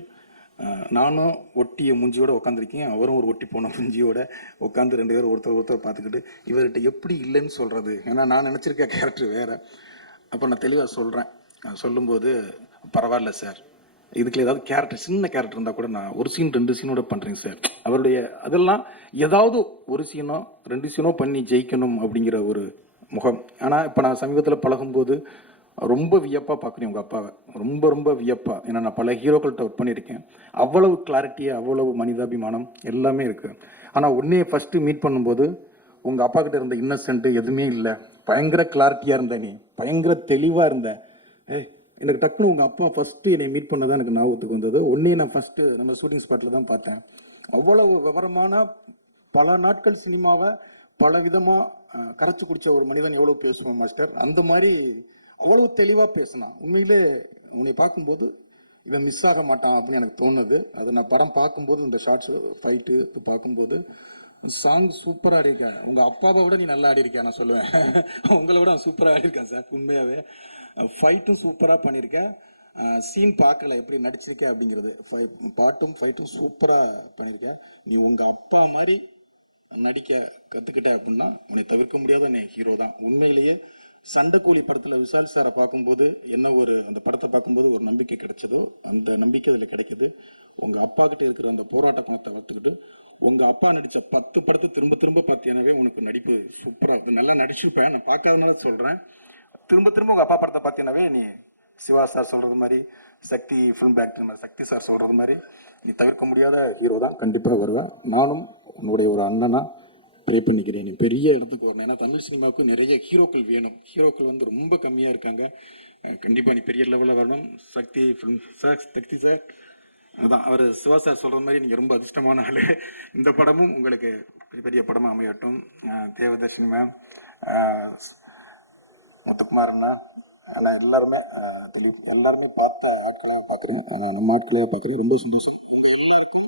நானும் ஒட்டிய மூஞ்சியோடு உட்காந்துருக்கேன், அவரும் ஒரு ஒட்டி போன மூஞ்சியோட உட்காந்து 2 பேரும் ஒருத்தர் பார்த்துக்கிட்டு இவர்கிட்ட எப்படி இல்லைன்னு சொல்கிறது. ஏன்னா நான் நினச்சிருக்க கேரக்டர் வேறு. அப்போ நான் தெளிவாக சொல்கிறேன். சொல்லும்போது பரவாயில்ல சார், இதுக்குள்ள ஏதாவது கேரக்டர், சின்ன கேரக்டர் இருந்தால் கூட நான் ஒரு சீன் 2 சீனோட பண்ணுறேங்க சார். அவருடைய அதெல்லாம் ஏதாவது ஒரு சீனோ 2 சீனோ பண்ணி ஜெயிக்கணும் அப்படிங்கிற ஒரு முகம். ஆனால் இப்போ நான் சமீபத்தில் பழகும்போது ரொம்ப வியப்பாக பார்க்குறேன் உங்கள் அப்பாவை, ரொம்ப வியப்பாக. ஏன்னா நான் பல ஹீரோக்கள்கிட்ட ஒர்க் பண்ணியிருக்கேன். அவ்வளவு கிளாரிட்டியாக, அவ்வளவு மனிதாபிமானம் எல்லாமே இருக்குது. ஆனால் உன்னையே ஃபஸ்ட்டு மீட் பண்ணும்போது உங்கள் அப்பா கிட்ட இருந்த இன்னசென்ட்டு எதுவுமே இல்லை. பயங்கர கிளாரிட்டியாக இருந்த நீ, பயங்கர தெளிவாக இருந்த. எனக்கு டக்குன்னு உங்கள் அப்பா ஃபஸ்ட்டு என்னை மீட் பண்ணதான் எனக்கு ஞாபகத்துக்கு வந்தது. உன்னையே நான் ஃபஸ்ட்டு நம்ம ஷூட்டிங் ஸ்பாட்டில் தான் பார்த்தேன். அவ்வளவு விவரமான, பல நாட்கள் சினிமாவை பல விதமாக கரைச்சி குடித்த ஒரு மனிதன் எவ்வளோ பேசுவோம் மாஸ்டர், அந்த மாதிரி அவ்வளவு தெளிவாக பேசினான். உண்மையிலே உன்னை பார்க்கும்போது இவன் மிஸ் ஆக மாட்டான் அப்படின்னு எனக்கு தோணுது. அதை நான் படம் பார்க்கும்போது, இந்த ஷார்ட்ஸு ஃபைட்டு பார்க்கும்போது சாங் சூப்பராக ஆடிருக்க. உங்கள் அப்பாவை விட நீ நல்லா ஆடிருக்க நான் சொல்லுவேன். உங்களை விட சூப்பராக ஆடிருக்கேன் சார் உண்மையாகவே. ஃபைட்டும் சூப்பராக பண்ணியிருக்க. சீன் பார்க்கல எப்படி நடிச்சிருக்க அப்படிங்கிறது. பாட்டும் ஃபைட்டும் சூப்பராக பண்ணியிருக்க. நீ உங்கள் அப்பா மாதிரி நடிக்க கற்றுக்கிட்ட அப்படின்னா உன்னை தவிர்க்க முடியாத நீ ஹீரோ தான். உண்மையிலேயே சண்டைக்கோழி படத்தில் விஷால் சாரை பார்க்கும்போது என்ன ஒரு அந்த படத்தை பார்க்கும்போது ஒரு நம்பிக்கை கிடைச்சதோ அந்த நம்பிக்கை அதில் கிடைக்குது. உங்கள் அப்பா கிட்ட இருக்கிற அந்த போராட்ட பணத்தை விட்டுக்கிட்டு உங்கள் அப்பா நடித்த 10 படத்தை திரும்ப திரும்ப பார்த்தீங்கன்னாவே உனக்கு நடிப்பு சூப்பராக இருக்குது. நல்லா நடிச்சுப்பேன், நான் பார்க்காதனால சொல்கிறேன். திரும்ப திரும்ப உங்கள் அப்பா படத்தை பார்த்தீங்கன்னாவே நீ சிவா சார் சொல்கிறது மாதிரி, சக்தி ஃபிலிம் பேக்டர் மாதிரி சக்தி சார் சொல்கிறது மாதிரி நீ தவிர்க்க முடியாத ஹீரோ தான். கண்டிப்பாக வருவேன். நானும் உன்னுடைய ஒரு அண்ணனா ப்ரே பண்ணிக்கிறேன். நீ பெரிய இடத்துக்கு வரணும். ஏன்னா தமிழ் சினிமாவுக்கு நிறைய ஹீரோக்கள் வேணும். ஹீரோக்கள் வந்து ரொம்ப கம்மியாக இருக்காங்க. கண்டிப்பாக நீ பெரிய லெவலில் வரணும். சக்தி ஃபிலிம் சார், சக்தி சார் அதான் அவர் சிவா சார் சொல்கிற மாதிரி நீங்கள் ரொம்ப அதிர்ஷ்டமான ஆள். இந்த படமும் உங்களுக்கு பெரிய பெரிய படமாக அமையட்டும். தேவதர்ஷினி மேம், முத்துக்குமார் அண்ணா எல்லாம் எல்லாருமே திலீப் எல்லாருமே பார்த்த ஆட்களாக பார்க்குறேன். நம்ம ஆட்களாக பார்க்குறேன். ரொம்ப சந்தோஷம். உங்கள் எல்லாருக்கும்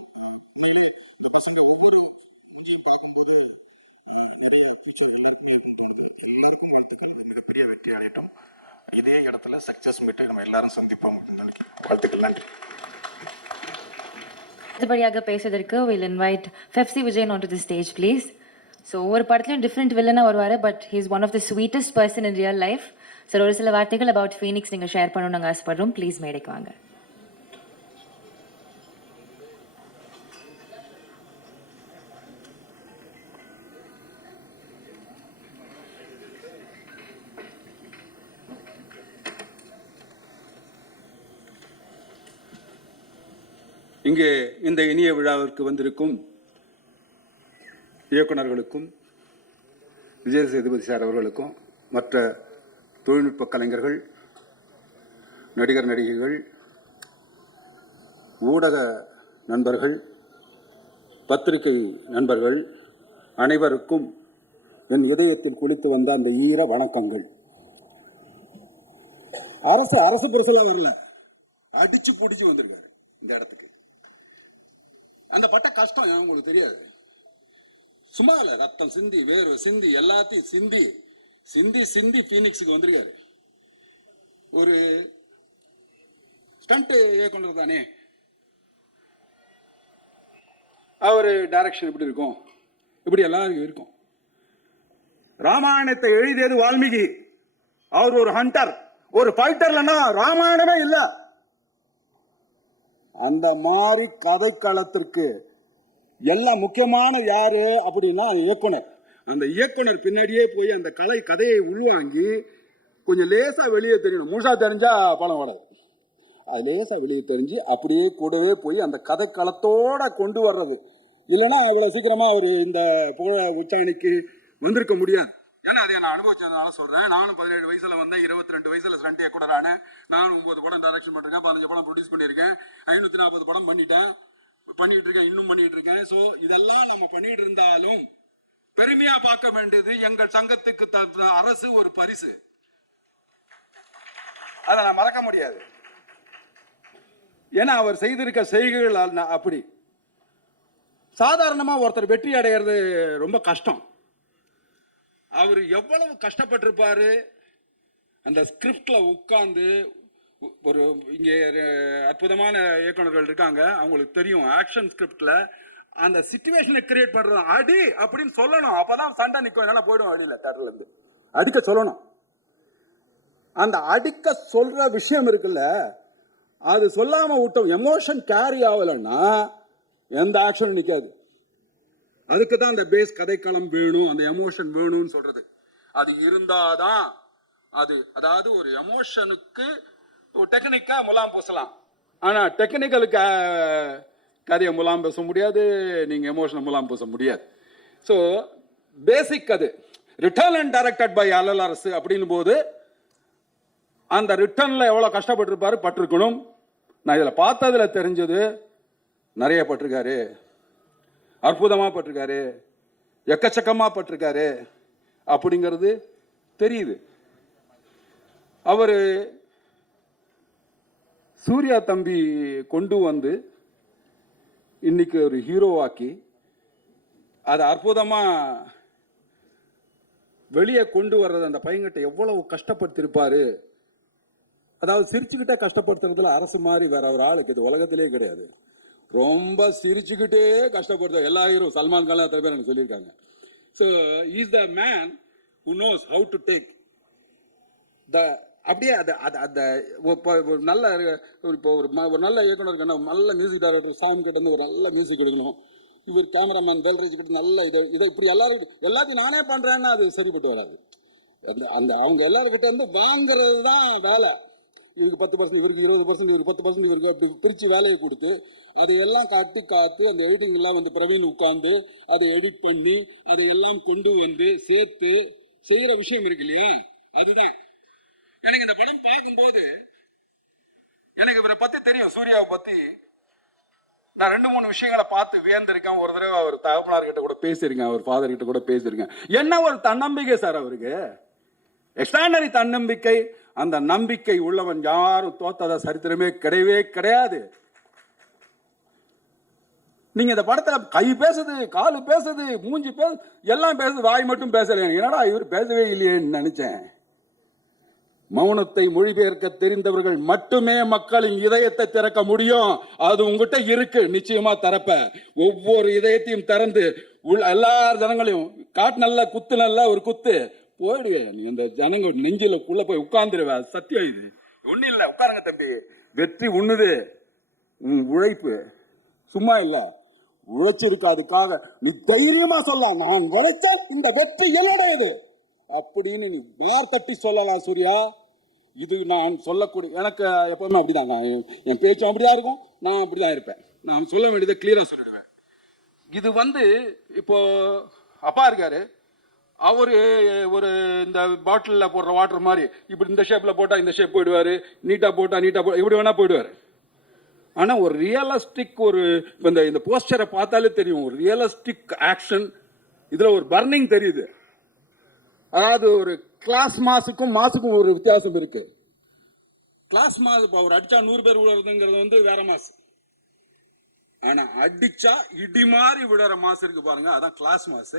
ஒவ்வொரு பார்க்கும்போது நிறைய எல்லாருக்கும் மிகப்பெரிய வெற்றி அடையட்டும். இதே இடத்துல சக்ஸஸ் மீட்டு நம்ம எல்லாரும் சந்திப்போம். வாழ்த்துக்கள். நன்றி. அடுத்தபடியாக பேசுவதற்கு will invite Fefsi Vijayan onto the stage please. So ஒவ்வொரு படத்துலையும் டிஃப்ரெண்ட் வில்லனாக வருவார். But he is one of the sweetest person in real life. Sir ஒரு சில வார்த்தைகள் அபவுட் ஃபீனிக்ஸ் நீங்கள் ஷேர் பண்ணணும்னு நாங்கள் ஆசைப்படுறோம். ப்ளீஸ் மேடைக்கு வாங்க. இங்கே இந்த இனிய விழாவிற்கு வந்திருக்கும் இயக்குநர்களுக்கும் விஜய் சேதுபதி சார் அவர்களுக்கும் மற்ற தொழில்நுட்ப கலைஞர்கள், நடிகர் நடிகைகள், ஊடக நண்பர்கள், பத்திரிகை நண்பர்கள் அனைவருக்கும் என் இதயத்தில் குளித்து வந்த அந்த ஈர வணக்கங்கள். அரசு புரசலா வரல, அடிச்சு பிடிச்சு வந்திருக்காரு இந்த இடத்துக்கு. அந்த பட்ட கஷ்டம் உங்களுக்கு தெரியாது. சும்மா இல்ல, ரத்தம் சிந்தி வேர்வை சிந்தி எல்லாத்தையும் சிந்தி சிந்தி சிந்தி பீனிக்ஸுக்கு வந்திருக்காரு. ஒரு ஸ்டண்ட் இயக்குனர் தானே, அவரு டைரக்ஷன் எப்படி இருக்கும், இப்படி எல்லாருக்கும் இருக்கும். ராமாயணத்தை எழுதியது வால்மீகி. அவர் ஒரு ஹண்டர், ஒரு ஃபைட்டர்லன்னா ராமாயணமே இல்லை. அந்த மாதிரி கதைக்களத்திற்கு எல்லாம் முக்கியமான யாரு அப்படின்னா இயக்குனர். அந்த இயக்குனர் பின்னாடியே போய் அந்த கதையை உள்வாங்கி கொஞ்சம் லேசா வெளியே தெரியணும். முழுசா தெரிஞ்சா படம் ஓடாது. அது லேசா வெளியே தெரிஞ்சு அப்படியே கூடவே போய் அந்த கதைக்களத்தோட கொண்டு வர்றது. இல்லைன்னா அவ்வளவு சீக்கிரமா அவர் இந்த புகழ உச்சாணிக்கு வந்திருக்க முடியாது. ஏன்னா அதை நான் அனுபவிச்சதுனால சொல்றேன். நானும் 17 வயசுல வந்தேன், 22 வயசுல ஸ்டண்ட் இயக்குனரான நானும் 9 படம் டைரக்ஷன் பண்ணிருக்கேன், 15 படம் ப்ரொடியூஸ் பண்ணியிருக்கேன், 540 படம் பண்ணிட்டு இருக்கேன், இன்னும் பண்ணிட்டு இருக்கேன். ஸோ இதெல்லாம் நம்ம பண்ணிட்டு இருந்தாலும் பெருமையா பார்க்க வேண்டியது எங்கள் சங்கத்துக்கு அரசு ஒரு பரிசு. அதை நான் மறக்க முடியாது. ஏன்னா அவர் செய்திருக்க செய்கைகள் அப்படி. சாதாரணமா ஒருத்தர் வெற்றி அடைகிறது ரொம்ப கஷ்டம். அவர் எவ்வளவு கஷ்டப்பட்டிருப்பாரு. அந்த ஸ்கிரிப்ட்ல உட்கார்ந்து ஒரு இங்கே அற்புதமான இயக்குநர்கள் இருக்காங்க, அவங்களுக்கு தெரியும். ஆக்ஷன் ஸ்கிரிப்ட்ல அந்த சிச்சுவேஷனை கிரியேட் பண்றது அடி அப்படின்னு சொல்லணும். அப்பதான் சண்டை நிற்கும். என்னால போயிடும் அடியில தேட்டர்ல இருந்து அடிக்க சொல்லணும். அந்த அடிக்க சொல்ற விஷயம் இருக்குல்ல, அது சொல்லாம விட்டோம், எமோஷன் கேரி ஆகலைன்னா எந்த ஆக்ஷனும் நிற்காது. அதுக்கு தான் அந்த பேஸ் கதைக்களம் வேணும், அந்த எமோஷன் வேணும்னு சொல்றது. அது இருந்தாதான் அது, அதாவது ஒரு எமோஷனுக்கு ஒரு டெக்னிக்கா முலாம் பூசலாம். ஆனா டெக்னிக்கலுக்கு கதையை முலாம் பூச முடியாது, நீங்க எமோஷனை முலாம் பூச முடியாது. ஸோ பேசிக் அது ரிட்டர்ன் அண்ட் டைரக்டட் பை அரசு அப்படின்னு போது அந்த ரிட்டர்ன்ல எவ்வளவு கஷ்டப்பட்டிருப்பாரு, பட்டிருக்கணும். நான் இதுல பார்த்ததுல தெரிஞ்சது நிறைய பட்டிருக்காரு, அற்புதமா பட்டிருக்காரு, எக்கச்சக்கமா பட்டிருக்காரு அப்படிங்கிறது தெரியுது. அவரு சூர்யா தம்பி கொண்டு வந்து இன்னைக்கு ஒரு ஹீரோவாக்கி அதை அற்புதமாக வெளியே கொண்டு வர்றது அந்த பையன்கிட்ட எவ்வளவு கஷ்டப்படுத்திருப்பாரு. அதாவது சிரிச்சுக்கிட்டே கஷ்டப்படுத்துறதுல அரசு மாதிரி வேற ஒரு ஆளுக்கு இது உலகத்திலே கிடையாது. ரொம்ப சிரிச்சுக்கிட்டே கஷ்டப்படுத்த எல்லா ஹீரோ, சல்மான் கான் அத்தனை பேர் எனக்கு சொல்லியிருக்காங்க. So is the man who knows how to take the அப்படியே அது அது அந்த ஒரு நல்ல இப்போ ஒரு நல்ல இயக்குனர், நல்ல மியூசிக் டைரக்டர் சாமி கிட்ட இருந்து ஒரு நல்ல மியூசிக் எடுக்கணும். இவர் கேமராமேன் வேல்ராஜ் கிட்ட நல்ல இதை இப்படி எல்லாத்தையும் நானே பண்றேன்னா அது சரிப்பட்டு வராது. அந்த அந்த அவங்க எல்லாருக்கிட்ட இருந்து வாங்குறது தான் வேலை. இவருக்கு 10%, இவருக்கு 20%, இவருக்கு 10%, இவருக்கு அப்படி பிரித்து வேலையை கொடுத்து அதையெல்லாம் காத்து அந்த எடிட்டிங் எல்லாம் வந்து பிரவீன் உட்காந்து அதை எடிட் பண்ணி அதை எல்லாம் கொண்டு வந்து சேர்த்து செய்யற விஷயம் இருக்கு இல்லையா, அதுதான் எனக்கு இந்த படம் பார்க்கும்போது எனக்கு இவரை பத்தி தெரியும். சூர்யாவை பத்தி நான் 2-3 விஷயங்களை பார்த்து வியந்திருக்கேன். ஒரு தடவை அவர் தகப்பனார் கிட்ட கூட பேசியிருக்கேன், அவர் ஃபாதர் கிட்ட கூட பேசியிருக்கேன். என்ன ஒரு தன்னம்பிக்கை சார் அவருக்கு, எக்ஸ்ட்ரானரி தன்னம்பிக்கை. அந்த நம்பிக்கை உள்ளவன் யாரும் தோத்தத சரித்திரமே கிடையவே கிடையாது. நீங்க இந்த படத்துல கை பேசுது, காலு பேசுது, மூஞ்சி பேசு, எல்லாம் பேசுது, வாய் மட்டும் பேசல. என்னடா இவர் பேசவே இல்லையேன்னு நினைச்சேன். மௌனத்தை மொழிபெயர்க்க தெரிந்தவர்கள் மட்டுமே மக்களின் இதயத்தை திறக்க முடியும். அது உங்ககிட்ட இருக்கு, நிச்சயமா திறப்ப. ஒவ்வொரு இதயத்தையும் திறந்து எல்லா ஜனங்களையும் காட்டு, நல்ல குத்து, நல்ல ஒரு குத்து போயிடுவே. நீ அந்த ஜனங்க நெஞ்சிலுக்குள்ள போய் உட்கார்ந்துருவ. சத்தியம் இது ஒண்ணு இல்ல. உட்காருங்க தம்பி, வெற்றி உண்ணுது. உழைப்பு சும்மா இல்ல, உழைச்சிருக்கு. அதுக்காக நீ தைரியமா சொல்லலாம், நான் உழைச்சேன், இந்த வெற்றி என்னுடையது அப்படின்னு நீ மார் தட்டி சொல்லலாம். சூர்யா, இது நான் சொல்லக்கூடிய, எனக்கு எப்பவுமே அப்படிதாங்க, என் பேச்சும் அப்படிதான் இருக்கும், நான் அப்படிதான் இருப்பேன். நான் சொல்ல வேண்டியதை கிளியரா சொல்லிடுவேன். இது வந்து இப்போ அப்பா இருக்காரு, அவரு ஒரு இந்த பாட்டிலில் போடுற வாட்டர் மாதிரி இப்படி இந்த ஷேப்ல போட்டா இந்த ஷேப் போயிடுவாரு, நீட்டா போட்டா இப்படி வேணா போயிடுவாரு. ஆனா ஒரு ரியலிஸ்டிக், ஒரு இந்த போஸ்டரை பார்த்தாலே தெரியும், ஒரு ரியலிஸ்டிக் ஆக்ஷன். இதுல ஒரு பர்னிங் தெரியுது. அதாவது ஒரு கிளாஸ் மாஸுக்கும் ஒரு வித்தியாசம் இருக்கு. கிளாஸ் மாஸ் இப்போ அவர் அடிச்சா 100 பேர் விழுறதுங்கிறது வந்து வேற மாஸ். ஆனா அடிச்சா இடி மாதிரி விடுற மாஸ் இருக்கு பாருங்க, அதான் கிளாஸ் மாஸ்.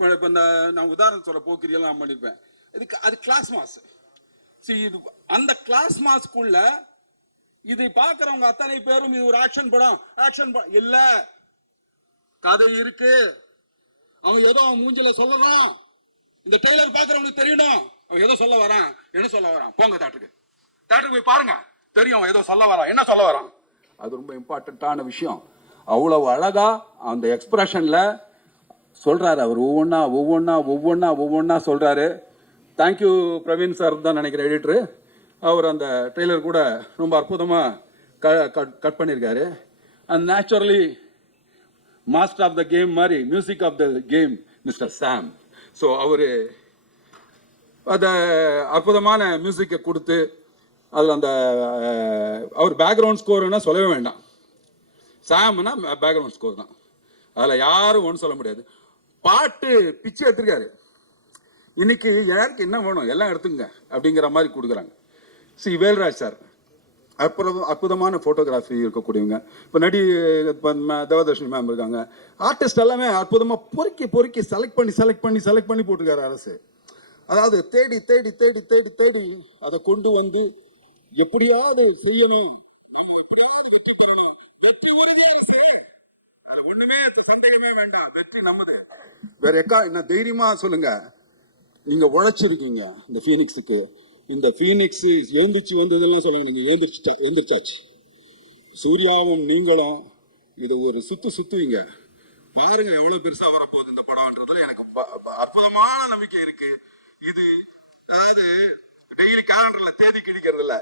இப்போ இந்த நான் உதாரணம் சொல்ல போக்கிரியெல்லாம் நான் பண்ணிருப்பேன், இதுக்கு அது கிளாஸ் மாஸ். இது அந்த கிளாஸ் மாஸ்க்குள்ள இதை பார்க்கறவங்க அத்தனை பேரும் இது ஒரு ஆக்ஷன் படம் இல்ல, கதை இருக்கு. அவன் ஏதோ அவன் மூஞ்சில சொல்லலாம், இந்த ட்ரெய்லர் பார்க்கறவனுக்கு தெரியணும் அவன் ஏதோ சொல்ல வரான். என்ன சொல்ல வரான்? போங்க தேட்டருக்கு போய் பாருங்க, தெரியும் அவன் ஏதோ சொல்ல வரான், என்ன சொல்ல வரான். அது ரொம்ப இம்பார்ட்டன்டான விஷயம். அவ்வளவு அழகா அந்த எக்ஸ்பிரஷன்ல சொல்றாரு அவர். ஒவ்வொன்னா சொல்றாரு. தேங்க்யூ பிரவீன் சார் தான் நினைக்கிறேன் எடிட்டரு. அவர் அந்த ட்ரெய்லர் கூட ரொம்ப அற்புதமா கட் பண்ணியிருக்காரு. And naturally master of the game மாதிரி music of the game mister Sam. So அவர் அதை அற்புதமான மியூசிக்கை கொடுத்து அதில் அந்த அவர் பேக்ரவுண்ட் ஸ்கோருன்னா சொல்லவே வேண்டாம். சாம்னா பேக்ரவுண்ட் ஸ்கோர் தான், அதில் யாரும் ஒன்றும் சொல்ல முடியாது. பாட்டு பிச்சு எடுத்துருக்காரு. இன்னைக்கு யாருக்கு என்ன வேணும் எல்லாம் எடுத்துங்க அப்படிங்கிற மாதிரி கொடுக்குறாங்க. வேல்ராஜ் சார் அற்புதமான ஃபோட்டோகிராஃபி இருக்கக்கூடியவங்க. இப்போ தேவதர்ஷினி மேம் இருக்காங்க. ஆர்டிஸ்ட் எல்லாமே அற்புதமாக பொறுக்கி செலக்ட் பண்ணி போட்டிருக்காரு அரசு. அதாவது தேடி அதை கொண்டு வந்து எப்படியாவது செய்யணும், நம்ம எப்படியாவது வெற்றி பெறணும். வெற்றி உறுதி அரசு, அது ஒண்ணுமே சந்தேகமே வேண்டாம், வெற்றி நம்மது. வேற என்ன தைரியமா சொல்லுங்க. நீங்க உழைச்சிருக்கீங்க இந்த ஃபீனிக்ஸுக்கு. இந்த ஃபீனிக்ஸ் எழுந்திரிச்சு வந்ததெல்லாம் சொல்லுங்க, நீங்க எழுந்திரிச்சாச்சு. சூர்யாவும் நீங்களும் இது ஒரு சுத்துவீங்க பாருங்க, எவ்வளவு பெருசா வரப்போகுது இந்த படம்ன்றதுல எனக்கு அற்புதமான நம்பிக்கை இருக்கு. இது அதாவது டெய்லி கேலண்டர்ல தேதி கிழிக்கிறது இல்ல,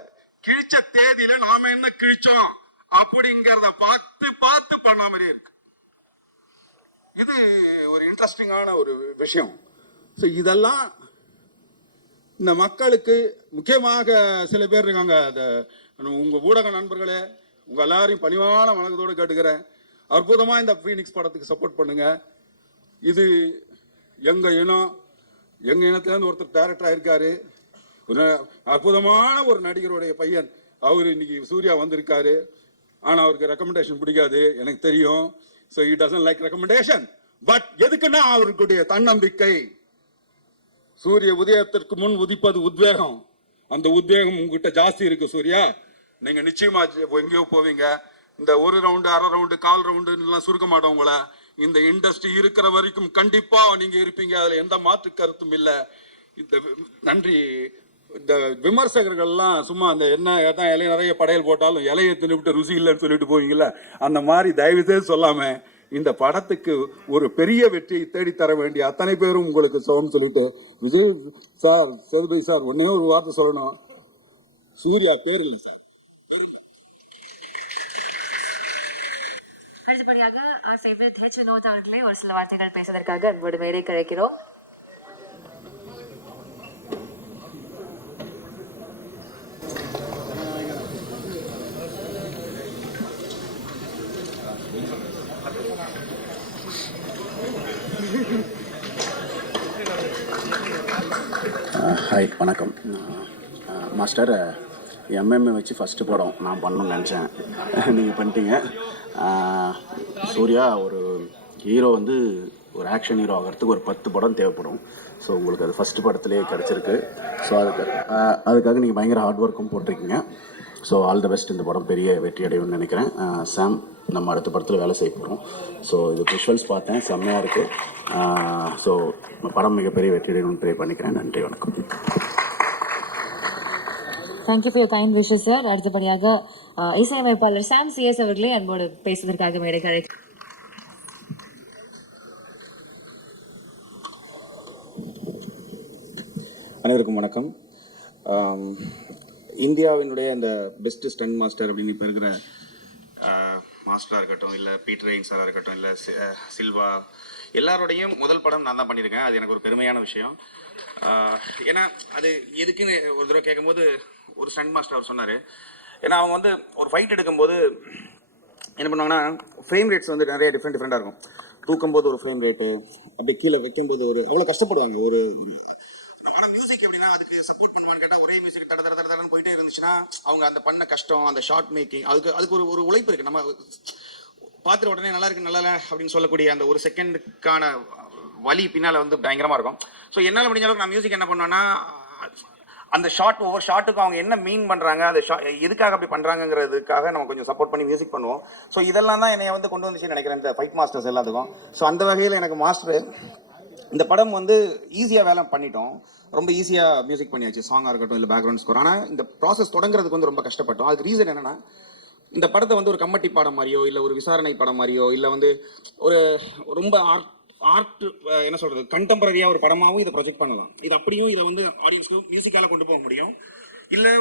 கிழிச்ச தேதியில நாம என்ன கிழிச்சோம் அப்படிங்கறத பார்த்து பண்ண மாதிரி இருக்கு. இது ஒரு இன்ட்ரெஸ்டிங்கான ஒரு விஷயம். இதெல்லாம் இந்த மக்களுக்கு முக்கியமாக சில பேர் இருக்காங்க. உங்க ஊடக நண்பர்களே, உங்க எல்லாரையும் பணிவான வணக்கத்தோடு கேட்டுக்கிறேன், அற்புதமா இந்த ஃபீனிக்ஸ் படத்துக்கு சப்போர்ட் பண்ணுங்க. இது எங்க இனத்திலிருந்து ஒருத்தர் டைரக்டர் ஆயிருக்காரு, அற்புதமான ஒரு நடிகருடைய பையன். அவரு இன்னைக்கு சூர்யா வந்திருக்காரு. ஆனா அவருக்கு ரெக்கமெண்டேஷன் பிடிக்காது எனக்கு தெரியும். So he doesn't like recommendation. But எதுக்குன்னா அவர்களுடைய தன்னம்பிக்கை. சூரிய உதயத்திற்கு முன் உதிப்பது உத்வேகம். அந்த உத்வேகம் உங்ககிட்ட ஜாஸ்தி இருக்கு சூர்யா. நீங்க நிச்சயமா எங்கேயோ போவீங்க. இந்த ஒரு ரவுண்டு, அரை ரவுண்டு, கால் ரவுண்டு சுருக்க மாட்டோம் உங்களை. இந்த இண்டஸ்ட்ரி இருக்கிற வரைக்கும் கண்டிப்பா நீங்க இருப்பீங்க, அதுல எந்த மாற்று கருத்தும் இல்லை. இந்த நன்றி. இந்த விமர்சகர்கள்லாம் சும்மா அந்த என்ன தான் இலைய நிறைய படையல் போட்டாலும் இலையை தின்னுவிட்டு ருசி இல்லைன்னு சொல்லிட்டு போவீங்கல்ல, அந்த மாதிரி தயவு செய்து சொல்லாம இந்த படத்துக்கு ஒரு பெரிய வெற்றியை தேடித்தர வேண்டிய அத்தனை பேரும் உங்களுக்கு சோகம் சொல்லிட்டு, விஜய் சார், சேதுபதி சார், ஒன்னே ஒரு வார்த்தை சொல்லணும். சூர்யா பேர் இல்லை சார். அடுத்தபடியாக ஃபேவரட் ஹெச் வினோத் அவர்களே ஒரு சில வார்த்தைகள் பேசுவதற்காக அன்போடு மேடை கிடைக்கிறோம். ஹாய், வணக்கம் மாஸ்டர். எம்எம்ஏ வச்சு ஃபஸ்ட்டு படம் நான் பண்ணணும்னு நினச்சேன், நீங்கள் பண்ணிட்டீங்க. சூர்யா ஒரு ஹீரோ வந்து ஒரு ஆக்ஷன் ஹீரோ ஆகிறதுக்கு ஒரு 10 படம் தேவைப்படும். ஸோ உங்களுக்கு அது ஃபஸ்ட்டு படத்துலேயே கிடச்சிருக்கு. ஸோ அதுக்காக நீங்கள் பயங்கர ஹார்ட் ஒர்க்கும் போட்டிருக்கீங்க. So all the best. இந்த படம் பெரிய வெற்றி அடையும்னு நினைக்கிறேன். சாம், நம்ம அடுத்த படத்தில் வேலை செய்ய போகிறோம். ஸோ இது விஷுவல்ஸ் பார்த்தேன், செம்மையாக இருக்குது. ஸோ படம் மிகப்பெரிய வெற்றி அடையணும்னு ப்ரே பண்ணிக்கிறேன். நன்றி, வணக்கம். Thank you for your kind wishes sir. அடுத்தபடியாக இசையமைப்பாளர் சாம் சிஎஸ் அவர்களே அன்போடு பேசுவதற்காக மேடை கிடைக்கும். அனைவருக்கும் வணக்கம். இந்தியாவினுடைய இந்த பெஸ்ட் ஸ்டண்ட் மாஸ்டர் அப்படின்னு இப்போ இருக்கிற மாஸ்டராக இருக்கட்டும், இல்லை பீட்டர் ரெயின் சாராக இருக்கட்டும், இல்லை சில்வா, எல்லாரோடையும் முதல் படம் நான் தான் பண்ணியிருக்கேன். அது எனக்கு ஒரு பெருமையான விஷயம். ஏன்னா அது எதுக்குன்னு ஒரு தடவை கேட்கும்போது ஒரு ஸ்டண்ட் மாஸ்டர் அவர் சொன்னார். ஏன்னா அவங்க வந்து ஒரு ஃபைட் எடுக்கும்போது என்ன பண்ணுவாங்கன்னா, ஃப்ரேம் ரேட்ஸ் வந்து நிறைய டிஃப்ரெண்ட்டாக இருக்கும். தூக்கும்போது ஒரு ஃப்ரேம் ரேட்டு, அப்படி கீழே வைக்கும்போது ஒரு அவ்வளோ கஷ்டப்படுவாங்க. ஒரு ஆனால் மியூசிக் எப்படின்னா அதுக்கு சப்போர்ட் பண்ணுவான்னு கேட்டால் ஒரே மியூசிக் தட தட தடன்னு போயிட்டே இருந்துச்சுன்னா அவங்க அந்த பண்ண கஷ்டம், அந்த ஷார்ட் மேக்கிங், அதுக்கு ஒரு உழைப்பு இருக்குது. நம்ம பார்த்துட்டு உடனே நல்லா இருக்கு நல்லா இல்லை அப்படின்னு சொல்லக்கூடிய அந்த ஒரு செகண்டுக்கான வலி பின்னால் வந்து பயங்கரமாக இருக்கும். ஸோ என்னால் முடிஞ்ச அளவுக்கு நான் மியூசிக் என்ன பண்ணுவேன்னா, அந்த ஷார்ட் ஒவ்வொரு ஷார்ட்டுக்கும் அவங்க என்ன மீன் பண்ணுறாங்க, அது எதுக்காக அப்படி பண்ணுறாங்கிறதுக்காக நம்ம கொஞ்சம் சப்போர்ட் பண்ணி மியூசிக் பண்ணுவோம். ஸோ இதெல்லாம் தான் என்னை வந்து கொண்டு வந்துச்சுன்னு நினைக்கிறேன் இந்த ஃபைட் மாஸ்டர்ஸ் எல்லாத்துக்கும். ஸோ அந்த வகையில் எனக்கு மாஸ்டர் இந்த படம் வந்து ஈஸியாக வேலை பண்ணிட்டோம். ரொம்ப ஈஸியாக மியூசிக் பண்ணியாச்சு, சாங்காக இருக்கட்டும் இல்லை பேக்ரவுண்ட் ஸ்கோர். ஆனால் இந்த ப்ராசஸ் தொடங்குறதுக்கு வந்து ரொம்ப கஷ்டப்பட்டோம். அதுக்கு ரீசன் என்னென்னா, இந்த படத்தை வந்து ஒரு கம்மட்டி படம் மாதிரியோ இல்லை ஒரு விசாரணை படம் மாதிரியோ இல்லை வந்து ஒரு ரொம்ப ஆர்ட் என்ன சொல்கிறது கண்டெம்பரரியாக ஒரு படமாகவும் இதை ப்ரொஜெக்ட் பண்ணலாம். இது அப்படியும் இதை வந்து ஆடியன்ஸ்க்கு மியூசிக்கால கொண்டு போக முடியும். இல்லை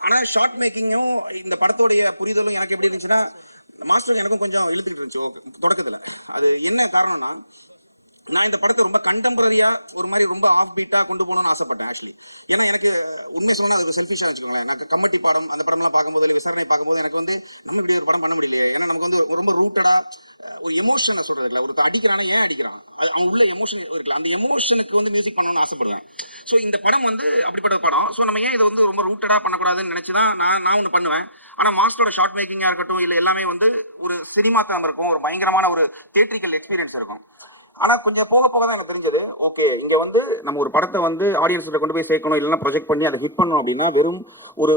ஆனால் ஷார்ட் மேக்கிங்கும் இந்த படத்தோடைய புரிதலும் எனக்கு எப்படி இருந்துச்சுன்னா, மாஸ்டர் எனக்கும் கொஞ்சம் இழுத்துட்டு இருந்துச்சு தொடக்கத்தில். அது என்ன காரணம்னா, நான் இந்த படத்தை ரொம்ப கண்டெம்பரரியா ஒரு மாதிரி ரொம்ப ஆஃப் பீட்டா கொண்டு போகணும்னு ஆசைப்பட்டேன் ஆக்சுவலி. ஏன்னா எனக்கு உண்மை சொன்னா அது செல்ஃபிஷா வச்சுக்கோங்களேன். நான் கம்மட்டி படம் அந்த படம்லாம் பார்க்கும்போது விசாரணை பார்க்கும்போது எனக்கு வந்து நம்ம இப்படி ஒரு படம் பண்ண முடியலையே. ஏன்னா நமக்கு வந்து ரொம்ப ரூட்டடா ஒரு எமோஷனை சொல்றது இல்லை. ஒரு அடிக்கிறானா ஏன் அடிக்கிறான், அது அவன் உள்ள எமோஷன் இருக்குல்ல, அந்த எமோஷனுக்கு வந்து மியூசிக் பண்ணணும்னு ஆசைப்படுவேன். ஸோ இந்த படம் வந்து அப்படிப்பட்ட படம். ஸோ நம்ம ஏன் இதை வந்து ரொம்ப ரூட்டடா பண்ணக்கூடாதுன்னு நினைச்சுதான் நான் ஒன்று பண்ணுவேன். ஆனால் மாஸ்டரோட ஷார்ட் மேக்கிங்கா இருக்கட்டும் இல்லை எல்லாமே வந்து ஒரு சினிமா தரம் இருக்கும், ஒரு பயங்கரமான ஒரு தியேட்ரிக்கல் எக்ஸ்பீரியன்ஸ் இருக்கும். ஆனால் கொஞ்சம் போக போக தான் எனக்கு தெரிஞ்சது, ஓகே இங்கே வந்து நம்ம ஒரு படத்தை வந்து ஆடியன்ஸ்கிட்ட கொண்டு போய் சேர்க்கணும், இல்லைன்னா ப்ரொஜெக்ட் பண்ணி அதை ஹிட் பண்ணணும் அப்படின்னா வெறும் ஒரு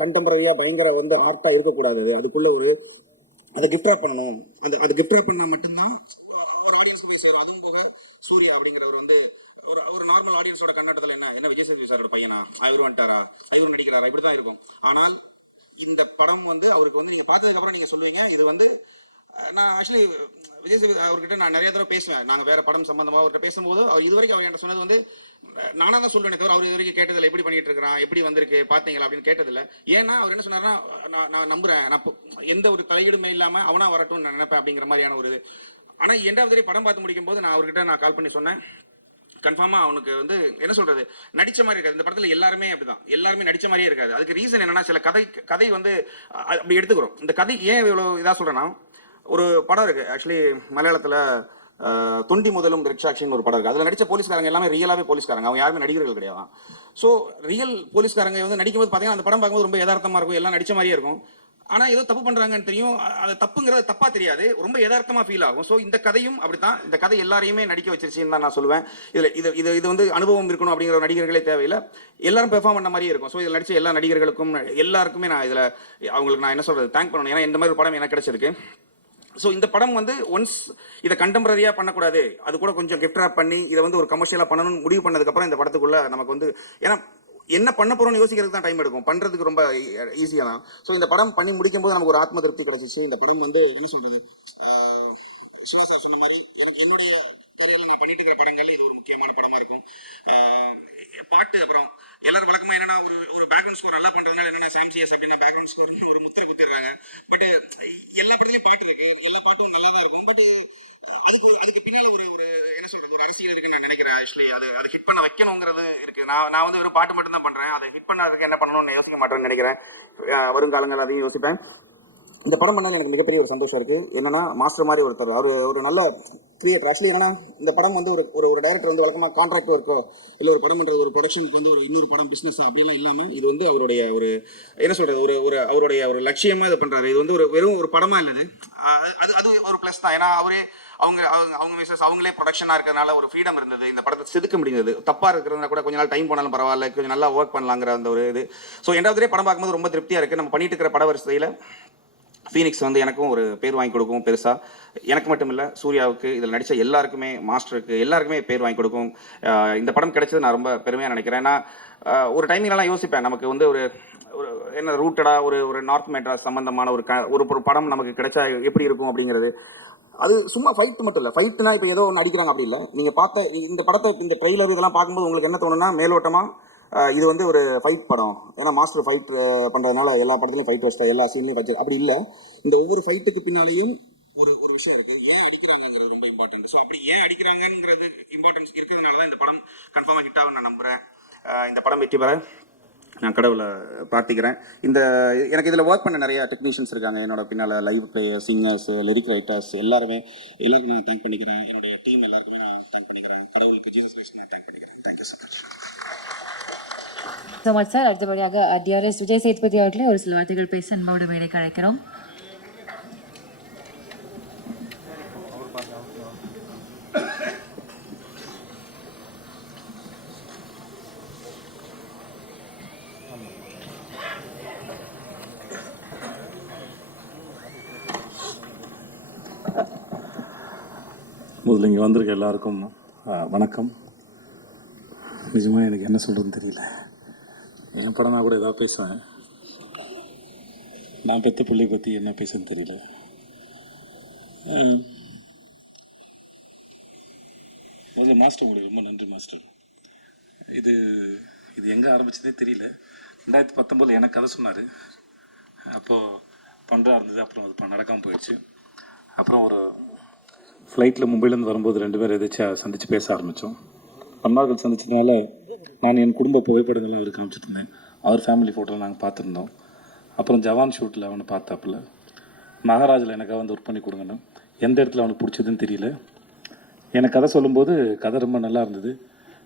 கண்டெம்பரரியாக பயங்கர வந்து ஆர்ட்டாக இருக்கக்கூடாது. அதுக்குள்ள ஒரு அதை கிஃப்ட் ராப் பண்ணணும். அது கிஃப்ட் ராப் பண்ணால் மட்டும்தான் ஒரு ஆடியன்ஸ்க்கு போய் சேரும். அதுவும் போக சூர்யா அப்படிங்கிறவர் வந்து ஒரு நார்மல் ஆடியன்ஸோட கண்ணோட்டத்தில் என்ன விஜய் சேதுபதி சாரோட பையனா, அவர் வந்துட்டாரா, அவர் நடிக்கிறாரா, இப்படி தான் இருக்கும். ஆனால் இந்த படம் வந்து அவருக்கு வந்து நீங்கள் பார்த்ததுக்கப்புறம் நீங்கள் சொல்லுவீங்க இது வந்து நான் ஆக்சுவலி விஜய் சேதுபதி அவர்கிட்ட நான் நிறைய தடவை பேசுவேன். நாங்கள் வேற படம் சம்பந்தமாக அவர்கிட்ட பேசும்போது அவர் இதுவரைக்கும் அவர் என்கிட்ட சொன்னது வந்து நானாக தான் சொல்றேனே தவிர அவர் இது வரைக்கும் கேட்டதில்லை எப்படி பண்ணிட்டு இருக்கிறான், எப்படி வந்திருக்கு பார்த்தீங்களா அப்படின்னு கேட்டதில்லை. ஏன்னா அவர் என்ன சொன்னார்னா, நான் நம்புறேன், நான் எந்த ஒரு தலையீடுமே இல்லாமல் அவனா வரட்டும்னு நான் நினைப்பேன் அப்படிங்கிற மாதிரியான ஒரு. ஆனால் இரண்டாவது படம் பார்த்து முடிக்கும் போது நான் அவர்கிட்ட கால் பண்ணி சொன்னேன், கன்ஃபார்மா அவனுக்கு வந்து என்ன சொல்றது நடிச்ச மாதிரி இருக்காது. இந்த படத்துல எல்லாருமே அப்படிதான், எல்லாருமே நடிச்ச மாதிரியே இருக்காது. அதுக்கு ரீசன் என்னன்னா, சில கதை வந்து அப்படி எடுத்துக்கிறோம். இந்த கதை ஏன் இவ்வளவு இதா சொல்றேன்னா, ஒரு படம் இருக்கு ஆக்சுவலி மலையாளத்துல தொண்டி முதலும் ரிக்ஷாக்ஷன் ஒரு படம் இருக்கு. அதுல நடிச்ச போலீஸ்காரங்க எல்லாமே ரியலாவே போலீஸ்காரங்க, அவங்க யாருமே நடிகர்கள் கிடையாது. ஸோ ரியல் போலீஸ்காரங்க வந்து நடிக்கும்போது பாத்தீங்கன்னா அந்த படம் பார்க்கும்போது ரொம்ப யதார்த்தமா இருக்கும், எல்லாம் நடிச்ச மாதிரியே இருக்கும். ஆனால் ஏதோ தப்பு பண்ணுறாங்கன்னு தெரியும். அது தப்புங்கிறது தப்பாக தெரியாது, ரொம்ப யதார்த்தமாக ஃபீல் ஆகும். ஸோ இந்த கதையும் அப்படித்தான். இந்த கதை எல்லாரையுமே நடிக்க வச்சிருச்சுன்னு தான் நான் சொல்லுவேன். இது வந்து அனுபவம் இருக்கணும் அப்படிங்கிற நடிகர்களே தேவையில்லை, எல்லாரும் பெர்ஃபார்ம் பண்ண மாதிரியே இருக்கும். ஸோ இதில் நடித்த எல்லா நடிகர்களுக்கும் எல்லாருக்குமே நான் இதில் அவங்களுக்கு நான் என்ன சொல்கிறது தேங்க் பண்ணணும். ஏன்னா இந்த மாதிரி ஒரு படம் எனக்கு கிடைச்சிருக்கு. ஸோ இந்த படம் வந்து ஒன்ஸ் இதை கண்டெம்பரரியாக பண்ணக்கூடாது, அது கூட கொஞ்சம் கிஃப்ட் ரேப் பண்ணி இதை வந்து ஒரு கமர்ஷியலாக பண்ணணும்னு முடிவு பண்ணதுக்கப்புறம் இந்த படத்துக்குள்ளே நமக்கு வந்து ஏன்னா என்ன பண்ண போகிறோம்னு யோசிக்கிறதுக்கு தான் டைம் எடுக்கும், பண்ணுறதுக்கு ரொம்ப ஈஸியாக தான். ஸோ இந்த படம் பண்ணி முடிக்கும் போது நமக்கு ஒரு ஆத்ம திருப்தி கிடச்சிச்சு. இந்த படம் வந்து என்ன சொல்கிறது, சிவா சார் சொன்ன மாதிரி எனக்கு என்னுடைய கேரியரில் நான் பண்ணிட்டு இருக்கிற படங்கள் இது ஒரு முக்கியமான படமாக இருக்கும். பாட்டு அப்புறம் எல்லாரும் வழக்கமாக என்னன்னா ஒரு பேக்ரவுண்ட் ஸ்கோர் நல்லா பண்ணுறதுனால என்னென்ன சயின்சியஸ் அப்படின்னா பேக்ரவுண்ட் ஸ்கோர் ஒரு முத்திரை குத்திடுறாங்க. பட் எல்லா படத்துலையும் பாட்டு இருக்கு, எல்லா பாட்டும் நல்லா தான் இருக்கும். பட் அதுக்கு பின்னால ஒரு என்ன சொல்றது ஒரு அரசியல் இருக்குன்னு நான் நினைக்கிறேன். ஆக்சுவலி அது ஹிட் பண்ண வைக்கணுங்கிறது இருக்கு. நான் வந்து வெறும் பாட்டு மட்டும் தான் பண்றேன், அதை ஹிட் பண்ணதுக்கு என்ன பண்ணணும்னு யோசிக்க மாட்டேன்னு நினைக்கிறேன். வருங்காலங்கள் அதையும் யோசிப்பேன். இந்த படம் பண்ணாலும் எனக்கு மிகப்பெரிய ஒரு சந்தோஷம் இருக்கு. என்னன்னா மாஸ்டர் மாதிரி ஒருத்தர், அவர் ஒரு நல்ல கிரியேட்டர். ஆக்சுவலி என்னன்னா இந்த படம் வந்து ஒரு டைரக்டர் வந்து வழக்கமாக கான்ட்ராக்ட் ஒர்க்கோ இல்லை ஒரு படம் பண்ணுறது ஒரு ப்ரொடக்ஷனுக்கு வந்து ஒரு இன்னொரு படம் பிஸ்னஸ் அப்படிலாம் இல்லாமல் இது வந்து அவருடைய ஒரு என்ன சொல்றது ஒரு அவருடைய ஒரு லட்சியமாக இது பண்ணுறாரு. இது வந்து வெறும் ஒரு படமாக இல்லது, அது ஒரு ப்ளஸ் தான். ஏன்னா அவங்க மிஸ்ஸஸ் அவங்களே ப்ரொடக்ஷனாக இருக்கிறதுனால ஒரு ஃப்ரீடம் இருந்தது, இந்த படத்தை செதுக்க முடிந்தது. தப்பாக இருக்கிறதுனா கூட கொஞ்சம் நாள் டைம் போனாலும் பரவாயில்ல, கொஞ்சம் நல்லா ஒர்க் பண்ணலாங்கிற அந்த ஒரு இது. ஸோ ரெண்டாவதுலேயே படம் பார்க்கும்போது ரொம்ப திருப்தியாக இருக்குது. நம்ம பண்ணிட்டு இருக்கிற பட வரிசையில் ஃபீனிக்ஸ் வந்து எனக்கும் ஒரு பேர் வாங்கி கொடுக்கும் பெருசாக. எனக்கு மட்டும் இல்லை, சூர்யாவுக்கு இதில் நடித்த எல்லாருக்குமே, மாஸ்டருக்கு எல்லாருக்குமே பேர் வாங்கி கொடுக்கும். இந்த படம் கிடைச்சது நான் ரொம்ப பெருமையாக நினைக்கிறேன். ஏன்னா ஒரு டைமிங்லாம் யோசிப்பேன், நமக்கு வந்து ஒரு என்ன ரூட்டடாக ஒரு நார்த் மெட்ராஸ் சம்பந்தமான ஒரு படம் நமக்கு கிடைச்சா எப்படி இருக்கும் அப்படிங்கிறது. அது சும்மா ஃபைட் மட்டும் இல்லை, ஃபைட்னா இப்போ ஏதோ ஒன்று அடிக்கிறாங்க அப்படி இல்லை. நீங்கள் பார்த்த இந்த படத்தை இந்த ட்ரெய்லர் இதெல்லாம் பார்க்கும்போது உங்களுக்கு என்ன தோணுன்னா, மேலோட்டமாக இது வந்து ஒரு ஃபைட் படம், ஏன்னா மாஸ்டர் ஃபைட் பண்ணுறதுனால எல்லா படத்துலையும் ஃபைட் வச்சா எல்லா சீன்லையும் வச்சு அப்படி இல்லை. இந்த ஒவ்வொரு ஃபைட்டுக்கு பின்னாலேயும் ஒரு விஷயம் இருக்குது, ஏன் அடிக்கிறாங்கிறது ரொம்ப இம்பார்ட்டன்ட். ஸோ அப்படி ஏன் அடிக்கிறாங்கிறது இம்பார்ட்டன்ஸ் இருக்கிறதுனால தான் இந்த படம் கன்ஃபார்மாக ஹிட் ஆகும் நான் நம்புகிறேன். இந்த படம் வெற்றி பெற நான் கடவுளை பிரார்த்திக்கிறேன். எனக்கு இதில் ஒர்க் பண்ண நிறைய டெக்னீஷியன்ஸ் இருக்காங்க, என்னோட பின்னால் live player, singers, lyric writers எல்லாருக்கும் நான் தேங்க் பண்ணிக்கிறேன். என்னுடைய டீம் எல்லாருக்குமே நான் தேங்க் பண்ணிக்கிறேன். கடவுளுக்கு ஜீசஸ் கிரைஸ்ட் நான் தேங்க் பண்ணிக்கிறேன். Thank you so much. So much sir. அடுத்தபடியாக டிஆர்எஸ் விஜய் சேதுபதி அவர்களே ஒரு சில வார்த்தைகள் பேச அன்போடு மேடைக்கு அழைக்கிறோம். முதல்ல இங்கே வந்திருக்க எல்லாருக்கும் வணக்கம். நிஜமாக எனக்கு என்ன சொல்கிறதுன்னு தெரியல. என் படம்னா கூட ஏதாவது பேசுவேன், நான் பெற்ற பிள்ளையை பற்றி என்ன பேசுன்னு தெரியல. முதல்ல மாஸ்டர் உங்களுக்கு ரொம்ப நன்றி மாஸ்டர். இது எங்கே ஆரம்பிச்சதே தெரியல. 2019 எனக்கு கதை சொன்னார், அப்போது பண்ணுறா இருந்தது. அப்புறம் அது நடக்காமல் போயிடுச்சு. அப்புறம் ஒரு ஃப்ளைட்டில் மும்பைலேருந்து வரும்போது 2 பேர் எதாச்சும் சந்தித்து பேச ஆரம்பித்தோம். பன்னார்கள் சந்திச்சதுனால நான் என் குடும்ப புகைப்படங்கள்லாம் அவருக்கு காமிச்சிருந்தேன். அவர் ஃபேமிலி ஃபோட்டோவில் நாங்கள் பார்த்துருந்தோம். அப்புறம் ஜவான் ஷூட்டில் அவனை பார்த்தாப்புல. மகாராஜில் எனக்காக வந்து ஒர்க் பண்ணி கொடுங்கன்னு. எந்த இடத்துல அவனுக்கு பிடிச்சதுன்னு தெரியல. எனக்கு கதை சொல்லும்போது கதை ரொம்ப நல்லா இருந்தது.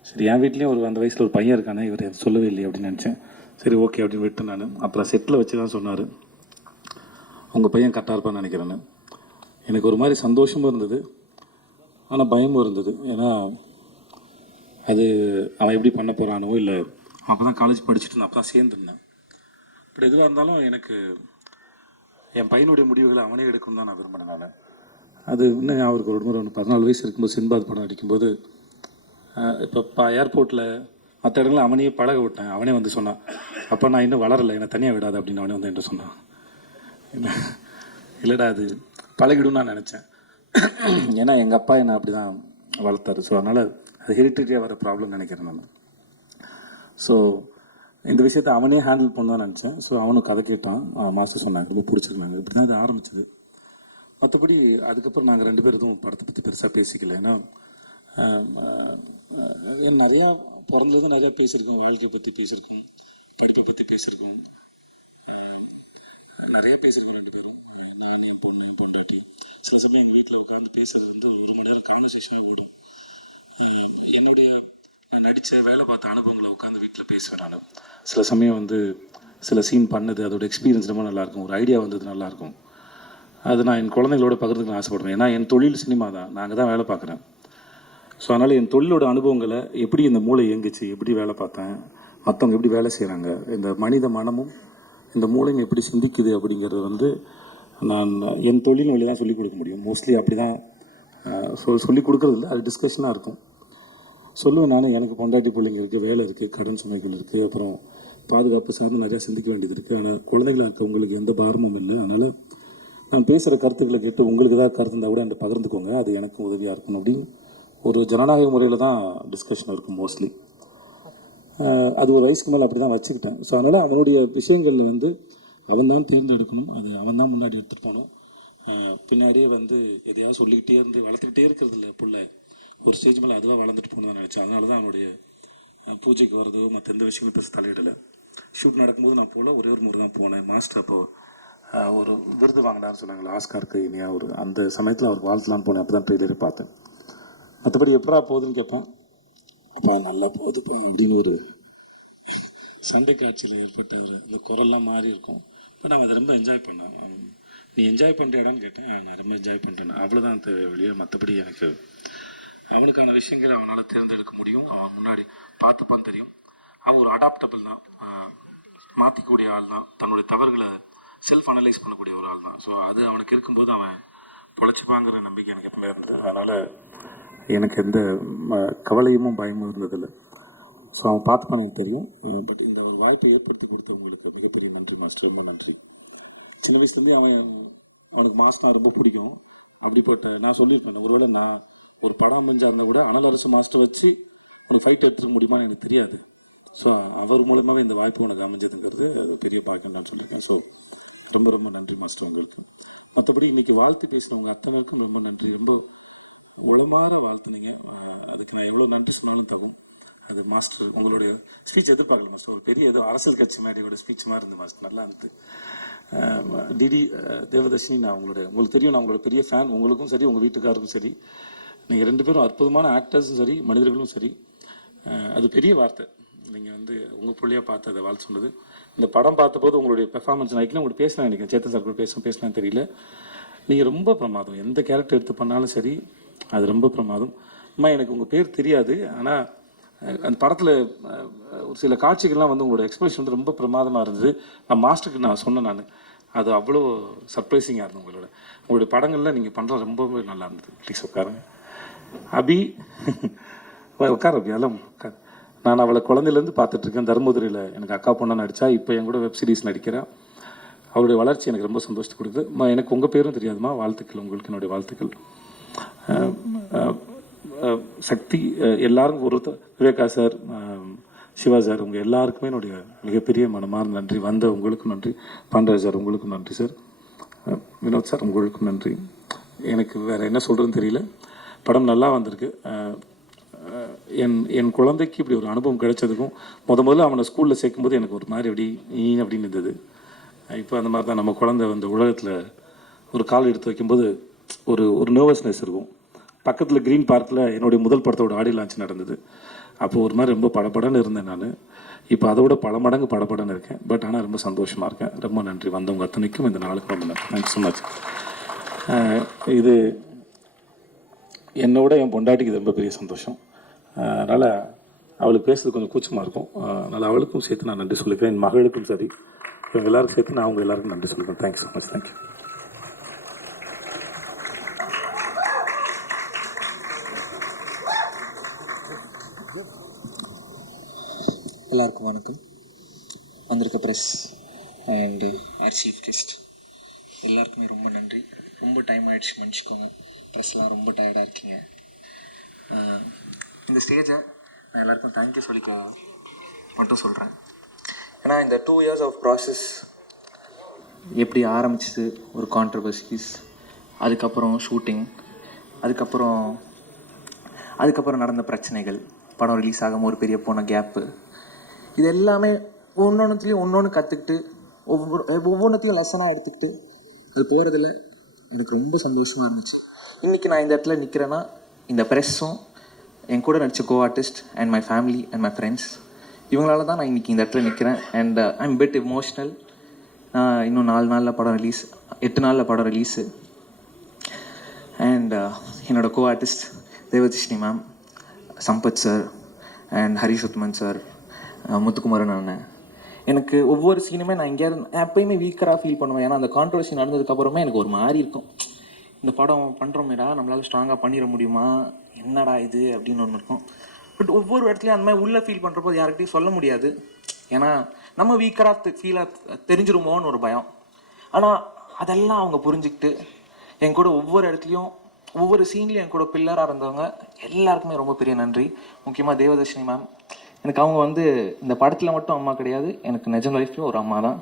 சரி, என் வீட்லேயும் அந்த வயசில் ஒரு பையன் இருக்கானே, இவர் எது சொல்லவே இல்லையே அப்படின்னு நினச்சேன். சரி ஓகே அப்படின்னு விட்டு நான் அப்புறம் செட்டில் வச்சு தான் சொன்னார், உங்கள் பையன் கரெக்டாக இருப்பான்னு நினைக்கிறேன்னு. எனக்கு ஒரு மாதிரி சந்தோஷமும் இருந்தது, ஆனால் பயமும் இருந்தது. ஏன்னா அது அவன் எப்படி பண்ண போகிறானோ, இல்லை அப்போ தான் காலேஜ் படிச்சுட்டு இருந்தேன், அப்போ தான் சேர்ந்துருந்தேன். இப்படி எதுவாக இருந்தாலும் எனக்கு என் பையனுடைய முடிவுகளை அவனே எடுக்கணும் தான் நான் விரும்பினேன். நான் அது இன்னும் அவருக்கு ஒரு முறை 14 வயசு இருக்கும்போது சின்பாத் படம் அடிக்கும்போது இப்போ ஏர்போர்ட்டில் மற்ற இடங்களில் அவனையே பழக விட்டேன். அவனே வந்து சொன்னான், அப்போ நான் இன்னும் வளரலை, என்னை தனியாக விடாது அப்படின்னு அவனே வந்து என்கிட்ட சொன்னான். இல்லைடா அது பழகிடும் நான் நினச்சேன். ஏன்னா எங்கள் அப்பா என்னை அப்படி தான் வளர்த்தாரு. ஸோ அதனால் அது ஹெரிட்டரியாக வர ப்ராப்ளம் நினைக்கிறேன் நான். ஸோ இந்த விஷயத்தை அவனே ஹேண்டில் பண்ணதான் நினச்சேன். ஸோ அவனும் கதை கேட்டான், மாஸ்டர் சொன்னாங்க, ரொம்ப பிடிச்சிருக்காங்க. இப்படி தான் இது ஆரம்பிச்சது. மற்றபடி அதுக்கப்புறம் நாங்கள் 2 பேரும் எதுவும் படத்தை பற்றி பெருசாக பேசிக்கல. ஏன்னா நிறையா பிறந்ததும் நிறையா பேசியிருக்கோம், வாழ்க்கையை பற்றி பேசியிருக்கோம், படிப்பை பற்றி பேசியிருக்கோம், நிறையா பேசியிருக்கோம் 2 பேரும். நான் என் பொண்டாட்டி சில சமயம் எங்கள் வீட்டில் உட்காந்து பேசுகிறது 1 மணி நேரம் கான்வர்சேஷனாக ஓடும். நான் நடித்த வேலை பார்த்த அனுபவங்களை உட்காந்து வீட்டில் பேசுவேன் நான். சில சமயம் வந்து சில சீன் பண்ணது அதோட எக்ஸ்பீரியன்ஸ் ரொம்ப நல்லாயிருக்கும், ஒரு ஐடியா வந்தது நல்லாயிருக்கும். அது நான் என் குழந்தைங்களோட பகிர்ந்துக்க ஆசைப்படுவேன். ஏன்னா என் தொழில் சினிமா தான், நான் அங்கே தான் வேலை பார்க்குறேன். ஸோ அதனால் என் தொழிலோட அனுபவங்களை எப்படி இந்த மூளை இயங்குச்சு, எப்படி வேலை பார்த்தேன், மற்றவங்க எப்படி வேலை செய்கிறாங்க, இந்த மனித மனமும் இந்த மூளையும் எப்படி சிந்திக்குது அப்படிங்கிறது வந்து நான் என் தொழில் வழி தான் சொல்லிக் கொடுக்க முடியும். மோஸ்ட்லி அப்படி தான் சொல்லிக் கொடுக்குறது இல்லை, அது டிஸ்கஷனாக இருக்கும். சொல்லுவேன் நான், எனக்கு பொண்டாட்டி பிள்ளைங்க இருக்குது, வேலை இருக்குது, கடன் சுமைகள் இருக்குது, அப்புறம் பாதுகாப்பு சார்ந்து நிறையா சிந்திக்க வேண்டியது இருக்குது. ஆனால் குழந்தைகளாக இருக்க உங்களுக்கு எந்த பாரமும் இல்லை. அதனால் நான் பேசுகிற கருத்துக்களை கேட்டு உங்களுக்கு ஏதாவது கருத்து இருந்தால் கூட என்கிட்ட பகிர்ந்துக்கோங்க, அது எனக்கும் உதவியாக இருக்கணும் அப்படின்னு ஒரு ஜனநாயக முறையில் தான் டிஸ்கஷன் இருக்கும் மோஸ்ட்லி. அது ஒரு வயசுக்கு மேலே அப்படி தான் வச்சுக்கிட்டேன். ஸோ அதனால் அவனுடைய விஷயங்களில் வந்து அவன் தான் தேர்ந்தெடுக்கணும், அது அவன் தான் முன்னாடி எடுத்துகிட்டு போகணும். பின்னாடியே வந்து எதையாவது சொல்லிக்கிட்டே இருந்து வளர்த்துக்கிட்டே இருக்கிறது இல்லை பிள்ளை, ஒரு ஸ்டேஜ் மேலே அதுவாக வளர்ந்துட்டு போகணும் தான் நினச்சேன். அதனால தான் அவனுடைய பூஜைக்கு வரதோ மற்ற எந்த விஷயங்களும் பெருசு தலையிடலை. ஷூட் நடக்கும்போது நான் போகல, ஒரே ஒரு முறை தான் போனேன். மாஸ்டர் அப்போது ஒரு விருது வாங்கினான்னு சொன்னாங்களா, ஆஸ்காருக்கு இனியாக ஒரு அந்த சமயத்தில் அவருக்கு வாழ்த்துலான்னு போனேன். அப்போ தான் ட்ரெயிலரே பார்த்தேன். மற்றபடி எப்படா போகுதுன்னு கேட்பேன், அப்போ நல்லா போகுதுப்பா அப்படின்னு ஒரு சண்டை காட்சியில் ஏற்பட்ட ஒரு இந்த குரல்லாம் மாறி இருக்கும். இப்போ நான் அதை ரொம்ப என்ஜாய் பண்ணேன். நீ என்ஜாய் பண்ணுறேடான்னு கேட்டேன், நான் ரொம்ப என்ஜாய் பண்ணுறேன், அவ்வளோதான் வெளியே. மற்றபடி எனக்கு அவனுக்கான விஷயங்களை அவனால் தேர்ந்தெடுக்க முடியும், அவன் முன்னாடி பார்த்துப்பான்னு தெரியும். அவன் ஒரு அடாப்டபிள் தான், மாற்றிக்கூடிய ஆள் தான், தன்னுடைய தவறுகளை செல்ஃப் அனலைஸ் பண்ணக்கூடிய ஒரு ஆள் தான். ஸோ அது அவனுக்கு இருக்கும்போது அவன் பொழைச்சிப்பாங்கிற நம்பிக்கை எனக்கு எப்பவுமே இருந்தது. அதனால் எனக்கு எந்த கவலையும் பயமும் இருந்ததில்லை. ஸோ அவன் பார்த்துப்பான்னு எனக்கு தெரியும். பட் இந்த வாய்ப்பை ஏற்படுத்தி கொடுத்தவங்களுக்கு மிகப்பெரிய நன்றி மாஸ்டர், ரொம்ப நன்றி. சின்ன வயசுலேருந்தே அவனுக்கு மாஸ்டர்னா ரொம்ப பிடிக்கும். அப்படிப்பட்ட நான் சொல்லியிருப்பேன், ஒருவேளை நான் ஒரு படம் அமைஞ்சா இருந்தால் கூட அனல் அரசு மாஸ்டர் வச்சு உனக்கு ஃபைட் எடுத்துக்க முடியுமான்னு எனக்கு தெரியாது. ஸோ அவர் மூலமாக இந்த வாய்ப்பு உனக்கு அமைஞ்சதுங்கிறது பெரிய பாக்கியம் தான் சொல்லியிருக்கேன். ஸோ ரொம்ப ரொம்ப நன்றி மாஸ்டர் உங்களுக்கு. மற்றபடி இன்றைக்கி வாழ்த்து பேசுகிறவங்க அத்தனைக்கும் ரொம்ப நன்றி. ரொம்ப உளமாற வாழ்த்துனீங்க, அதுக்கு நான் எவ்வளோ நன்றி சொன்னாலும் தகும். அது மாஸ்டர் உங்களுடைய ஸ்பீச் எதிர்பார்க்கல மாஸ்டர், ஒரு பெரிய ஏதோ அரசியல் கட்சி மேடையோட ஸ்பீச் மாதிரி இருந்தது மாஸ்டர், நல்லா இருந்தது. டிடி தேவதர்ஷினி, நான் உங்களுக்கு தெரியும், நான் உங்களோட பெரிய ஃபேன். உங்களுக்கும் சரி, உங்கள் வீட்டுக்காருக்கும் சரி, நீங்கள் 2 பேரும் அற்புதமான ஆக்டர்ஸும் சரி, மனிதர்களும் சரி. அது பெரிய வார்த்தை, நீங்கள் வந்து உங்கள் பிள்ளையாக பார்த்து அதை வாழ்த்து சொன்னது. இந்த படம் பார்த்தபோது உங்களுடைய பெர்ஃபார்மன்ஸ் நான் உங்களுக்கு பேசலாம், நினைக்கிறேன் சேத்தன் சார் கூட பேசலாம் தெரியல. நீங்கள் ரொம்ப பிரமாதம், எந்த கேரக்டர் எடுத்து பண்ணாலும் சரி அது ரொம்ப பிரமாதம். அம்மா எனக்கு உங்கள் பேர் தெரியாது, ஆனால் அந்த படத்தில் ஒரு சில காட்சிகள்லாம் வந்து உங்களோட எக்ஸ்பிரஷன் வந்து ரொம்ப பிரமாதமாக இருந்தது. நான் மாஸ்டருக்கு நான் சொன்னேன், அது அவ்வளோ சர்ப்ரைசிங்காக இருந்தது. உங்களுடைய படங்களில் நீங்கள் பண்ணுறது ரொம்பவே நல்லா இருந்தது. ப்ளீஸ் உட்காருங்க. அபி உட்கார அபி, அதெல்லாம் உட்கார். நான் அவளை குழந்தையிலேருந்து பார்த்துட்ருக்கேன். தர்மபுரியில் எனக்கு அக்கா பொண்ணாக நடித்தா, இப்போ என் கூட வெப் சீரிஸ் நடிக்கிறேன். அவருடைய வளர்ச்சி எனக்கு ரொம்ப சந்தோஷத்தை கொடுக்குது. எனக்கு உங்கள் பேரும் தெரியாதுமா, வாழ்த்துக்கள், உங்களுக்கு என்னுடைய வாழ்த்துக்கள். சக்தி, எல்லாருக்கும் ஒருத்தர், விவேகா சார், சிவா சார், உங்கள் எல்லாருக்குமே என்னுடைய மிகப்பெரிய மனமார்ந்த நன்றி. வந்த உங்களுக்கும் நன்றி, பாண்டராஜ் சார் உங்களுக்கும் நன்றி சார், வினோத் சார் உங்களுக்கும் நன்றி. எனக்கு வேறு என்ன சொல்கிறதுன்னு தெரியல. படம் நல்லா வந்திருக்கு. என் குழந்தைக்கு இப்படி ஒரு அனுபவம் கிடைச்சதுக்கும் முதல்ல அவனை ஸ்கூலில் சேர்க்கும்போது எனக்கு ஒரு மாதிரி அப்படின்னு இருந்தது. இப்போ அந்த மாதிரி தான் நம்ம குழந்தை வந்து உலகத்தில் ஒரு கால் எடுத்து வைக்கும்போது ஒரு நர்வஸ்னஸ் இருக்கும். பக்கத்தில் க்ரீன் பார்க்கில் என்னுடைய முதல் படத்தோட ஆடியோ லான்ச் நடந்தது. அப்போது ஒரு மாதிரி ரொம்ப படபடன்னு இருந்தேன் நான். இப்போ அதை விட பல மடங்கு படபடன்னு இருக்கேன். பட் ஆனால் ரொம்ப சந்தோஷமாக இருக்கேன். ரொம்ப நன்றி வந்தவங்க அத்தனைக்கும், இந்த நாளுக்கு ரொம்ப நன்றி. Thank you so much. இது என்னோட என் பொண்டாட்டிக்கு இது ரொம்ப பெரிய சந்தோஷம். அதனால் அவளுக்கு பேசுறது கொஞ்சம் கூச்சமாக இருக்கும். அதனால் அவளுக்கும் சேர்த்து நான் நன்றி சொல்லிக்கிறேன். என் மகளுக்கும் சரி, இவங்க எல்லாருக்கும் சேர்த்து நான் அவங்க எல்லாருக்கும் நன்றி சொல்லிக்கிறேன். Thank you so much. தேங்க்யூ. எல்லாருக்கும் வணக்கம். வந்திருக்க press and our chief guest எல்லாருக்குமே ரொம்ப நன்றி. ரொம்ப டைம் ஆகிடுச்சு, மன்னிச்சிக்கோங்க. ப்ரெஸ்லாம் ரொம்ப டயர்டாக இருக்கீங்க. இந்த ஸ்டேஜை நான் எல்லாருக்கும் தேங்க்யூ சொல்லிக்க மட்டும் சொல்கிறேன். ஏன்னா இந்த 2 years ஆஃப் ப்ராசஸ் எப்படி ஆரம்பிச்சிது, ஒரு கான்ட்ரவர்சிஸ், அதுக்கப்புறம் ஷூட்டிங், அதுக்கப்புறம் நடந்த பிரச்சனைகள், படம் ரிலீஸ் ஆகாமல் ஒரு பெரிய போன கேப்பு, இது எல்லாமே ஒன்று கற்றுக்கிட்டு ஒவ்வொன்றுத்தையும் லெசனாக எடுத்துக்கிட்டு அது போகிறதுல எனக்கு ரொம்ப சந்தோஷமாக இருந்துச்சு. இன்றைக்கி நான் இந்த இடத்துல நிற்கிறேன்னா இந்த ப்ரெஸ்ஸும் என் கூட நடித்த co artist and my family and my friends இவங்களால தான் நான் இன்றைக்கி இந்த இடத்துல நிற்கிறேன். And I'm bit emotional. இன்னும் 4 நாளில் படம் ரிலீஸ், 8 நாளில் படம் ரிலீஸு. அண்ட் என்னோட co artist Devadarshini ma'am, Sampath sir and Harish Uthaman sir, Muthukumaran அண்ணன். எனக்கு ஒவ்வொரு சீனுமே நான் எங்கேயாவது எப்போயுமே வீக்கராக ஃபீல் பண்ணுவேன். ஏன்னா அந்த கான்ட்ரவர்சி நடந்ததுக்கப்புறமே எனக்கு ஒரு மாதிரி இருக்கும், இந்த படம் பண்ணுறோமேடா நம்மளால் ஸ்ட்ராங்காக பண்ணிட முடியுமா, என்னடா இது அப்படின்னு ஒன்று இருக்கும். பட் ஒவ்வொரு இடத்துலையும் அந்த மாதிரி உள்ளே ஃபீல் பண்ணுறப்போ யார்கிட்டையும் சொல்ல முடியாது. ஏன்னா நம்ம வீக்கராக ஃபீலாக தெரிஞ்சிருமோன்னு ஒரு பயம். ஆனால் அதெல்லாம் அவங்க புரிஞ்சுக்கிட்டு என் கூட ஒவ்வொரு இடத்துலையும் ஒவ்வொரு சீன்லேயும் என் கூட பில்லராக இருந்தவங்க எல்லாருக்குமே ரொம்ப பெரிய நன்றி. முக்கியமாக தேவதர்ஷினி மேம். எனக்கு அவங்க வந்து இந்த படத்தில் மட்டும் அம்மா கிடையாது, எனக்கு நிஜ லைஃப்லையும் ஒரு அம்மா தான்.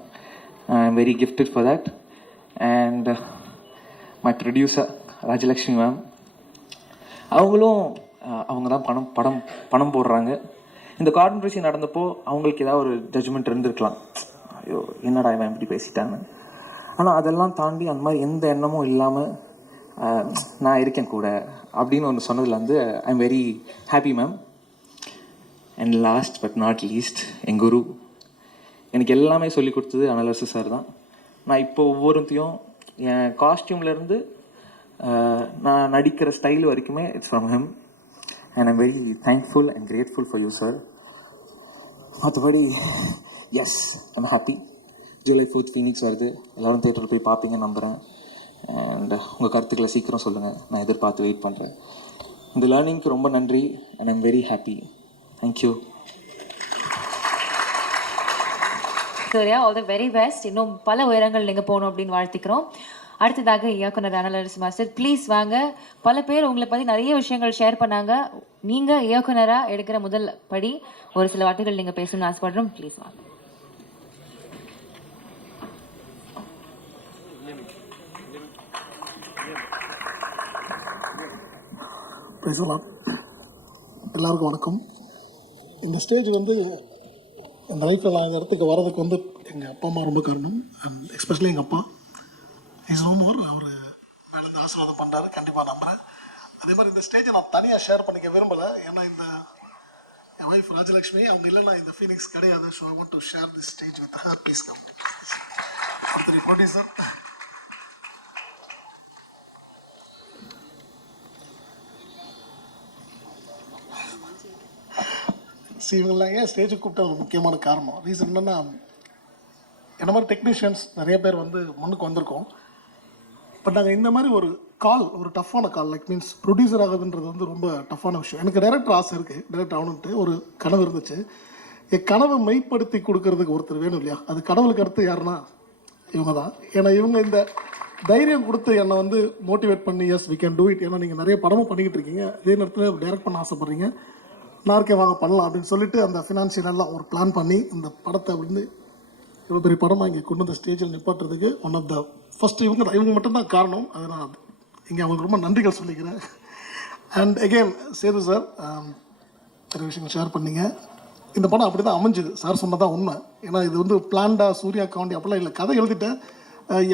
ஐ am very gifted for that. And my producer Rajalakshmi ma'am, அவங்களும் அவங்க தான் பணம் போடுறாங்க. இந்த கான்ட்ரவர்சி நடந்தப்போ அவங்களுக்கு ஏதாவது ஒரு ஜட்ஜ்மெண்ட் இருந்திருக்கலாம், ஐயோ என்னடா இவன் இப்படி பேசிட்டாங்க. ஆனால் அதெல்லாம் தாண்டி அந்த மாதிரி எந்த எண்ணமும் இல்லாமல் நான் இருக்கேன் கூட அப்படின்னு ஒன்று சொன்னதில் வந்து I am very happy ma'am. And last but not least என் குரு, எனக்கு எல்லாமே சொல்லி கொடுத்தது அனலரசு சார் தான். நான் இப்போ ஒவ்வொருத்தையும் என் காஸ்டியூம்லேருந்து நான் நடிக்கிற ஸ்டைல் வரைக்குமே it's from him. And I'm very thankful and grateful for you sir. மற்றபடி yes I'm happy. July 4th Phoenix வருது, எல்லோரும் தேட்டரில் போய் பார்ப்பீங்கன்னு நம்புகிறேன். அண்ட் உங்கள் கருத்துக்களை சீக்கிரம் சொல்லுங்கள், நான் எதிர்பார்த்து வெயிட் பண்ணுறேன். இந்த லேர்னிங்க்கு ரொம்ப நன்றி and I'm very happy. Thank you. Suriya, all the very best. இன்னும் பல உயரங்கள் நீங்கள் போகணும் அப்படின்னு வாழ்த்திக்கிறோம். அடுத்ததாக இயக்குனர் அனலரசு மாஸ்டர் ப்ளீஸ் வாங்க. பல பேர் உங்களை பற்றி நிறைய விஷயங்கள் ஷேர் பண்ணாங்க. நீங்கள் இயக்குனராக எடுக்கிற முதல் படி ஒரு சில வார்த்தைகள் நீங்கள் பேசணும்னு ஆசைப்படுறோம். ப்ளீஸ் வாங்க. எல்லாருக்கும் வணக்கம். இந்த ஸ்டேஜ் வந்து இந்த லைஃப்பில் நான் இந்த இடத்துக்கு வர்றதுக்கு வந்து எங்கள் அப்பா அம்மா ரொம்ப காரணம். அண்ட் எஸ்பெஷலி எங்கள் அப்பா இஸ் நோ மோர். அவர் மேலேருந்து ஆசீர்வாதம் பண்ணுறாரு, கண்டிப்பாக நம்புகிறேன். அதே மாதிரி இந்த ஸ்டேஜை நான் தனியாக ஷேர் பண்ணிக்க விரும்பலை. ஏன்னா இந்த என் ஒய்ஃப் ராஜலக்ஷ்மி அவங்க இல்லைன்னா இந்த ஃபீலிங்ஸ் கிடையாது. So I want to share this stage with her. Please come. அடுத்த ப்ரொடியூசர் இவங்கெல்லாம் ஏன் ஸ்டேஜுக்கு கூப்பிட்ட ஒரு முக்கியமான காரணம் ரீசன் என்னென்னா, என்ன மாதிரி டெக்னீஷியன்ஸ் நிறைய பேர் வந்து முன்னுக்கு வந்திருக்கோம். பட் நாங்கள் இந்த மாதிரி ஒரு கால், ஒரு டஃப்பான கால், லைக் மீன்ஸ் ப்ரொடியூசர் ஆகுதுன்றது வந்து ரொம்ப டஃப்பான விஷயம். எனக்கு டைரக்டர் ஆசை இருக்குது, டைரக்டர் ஆகணுன்ட்டு ஒரு கனவு இருந்துச்சு. என் கனவை மெய்ப்படுத்தி கொடுக்கறதுக்கு ஒருத்தர் வேணும் இல்லையா? அது கடவுளுக்கு அடுத்து யாருன்னா இவங்க தான். ஏன்னா இவங்க இந்த தைரியம் கொடுத்து என்னை வந்து மோட்டிவேட் பண்ணி yes we can do it. ஏன்னா நீங்கள் நிறைய படமும் பண்ணிக்கிட்டு இருக்கீங்க, அதே நேரத்தில் டைரக்ட் பண்ண ஆசைப்பட்றீங்க, நார்க்கே வாங்க பண்ணலாம் அப்படின்னு சொல்லிட்டு அந்த ஃபினான்ஷியலெல்லாம் ஒரு பிளான் பண்ணி இந்த படத்தை வந்து இவ்வளோ பெரிய படமாக இங்கே கொண்டு வந்த ஸ்டேஜில் நிப்பாட்டுறதுக்கு ஒன் ஆஃப் த ஃபஸ்ட்டு இவங்க மட்டும்தான் காரணம். அதை நான் இங்கே அவங்களுக்கு ரொம்ப நன்றிகள் சொல்லிக்கிறேன். அண்ட் அகெயின் சேது சார் நிறைய விஷயங்கள் ஷேர் பண்ணிங்க. இந்த படம் அப்படி தான் அமைஞ்சுது, சார் சொன்னதான் உண்மை. ஏன்னா இது வந்து பிளான்டாக சூர்யா காண்டி அப்படிலாம் இல்லை, கதை எழுதிட்டேன்,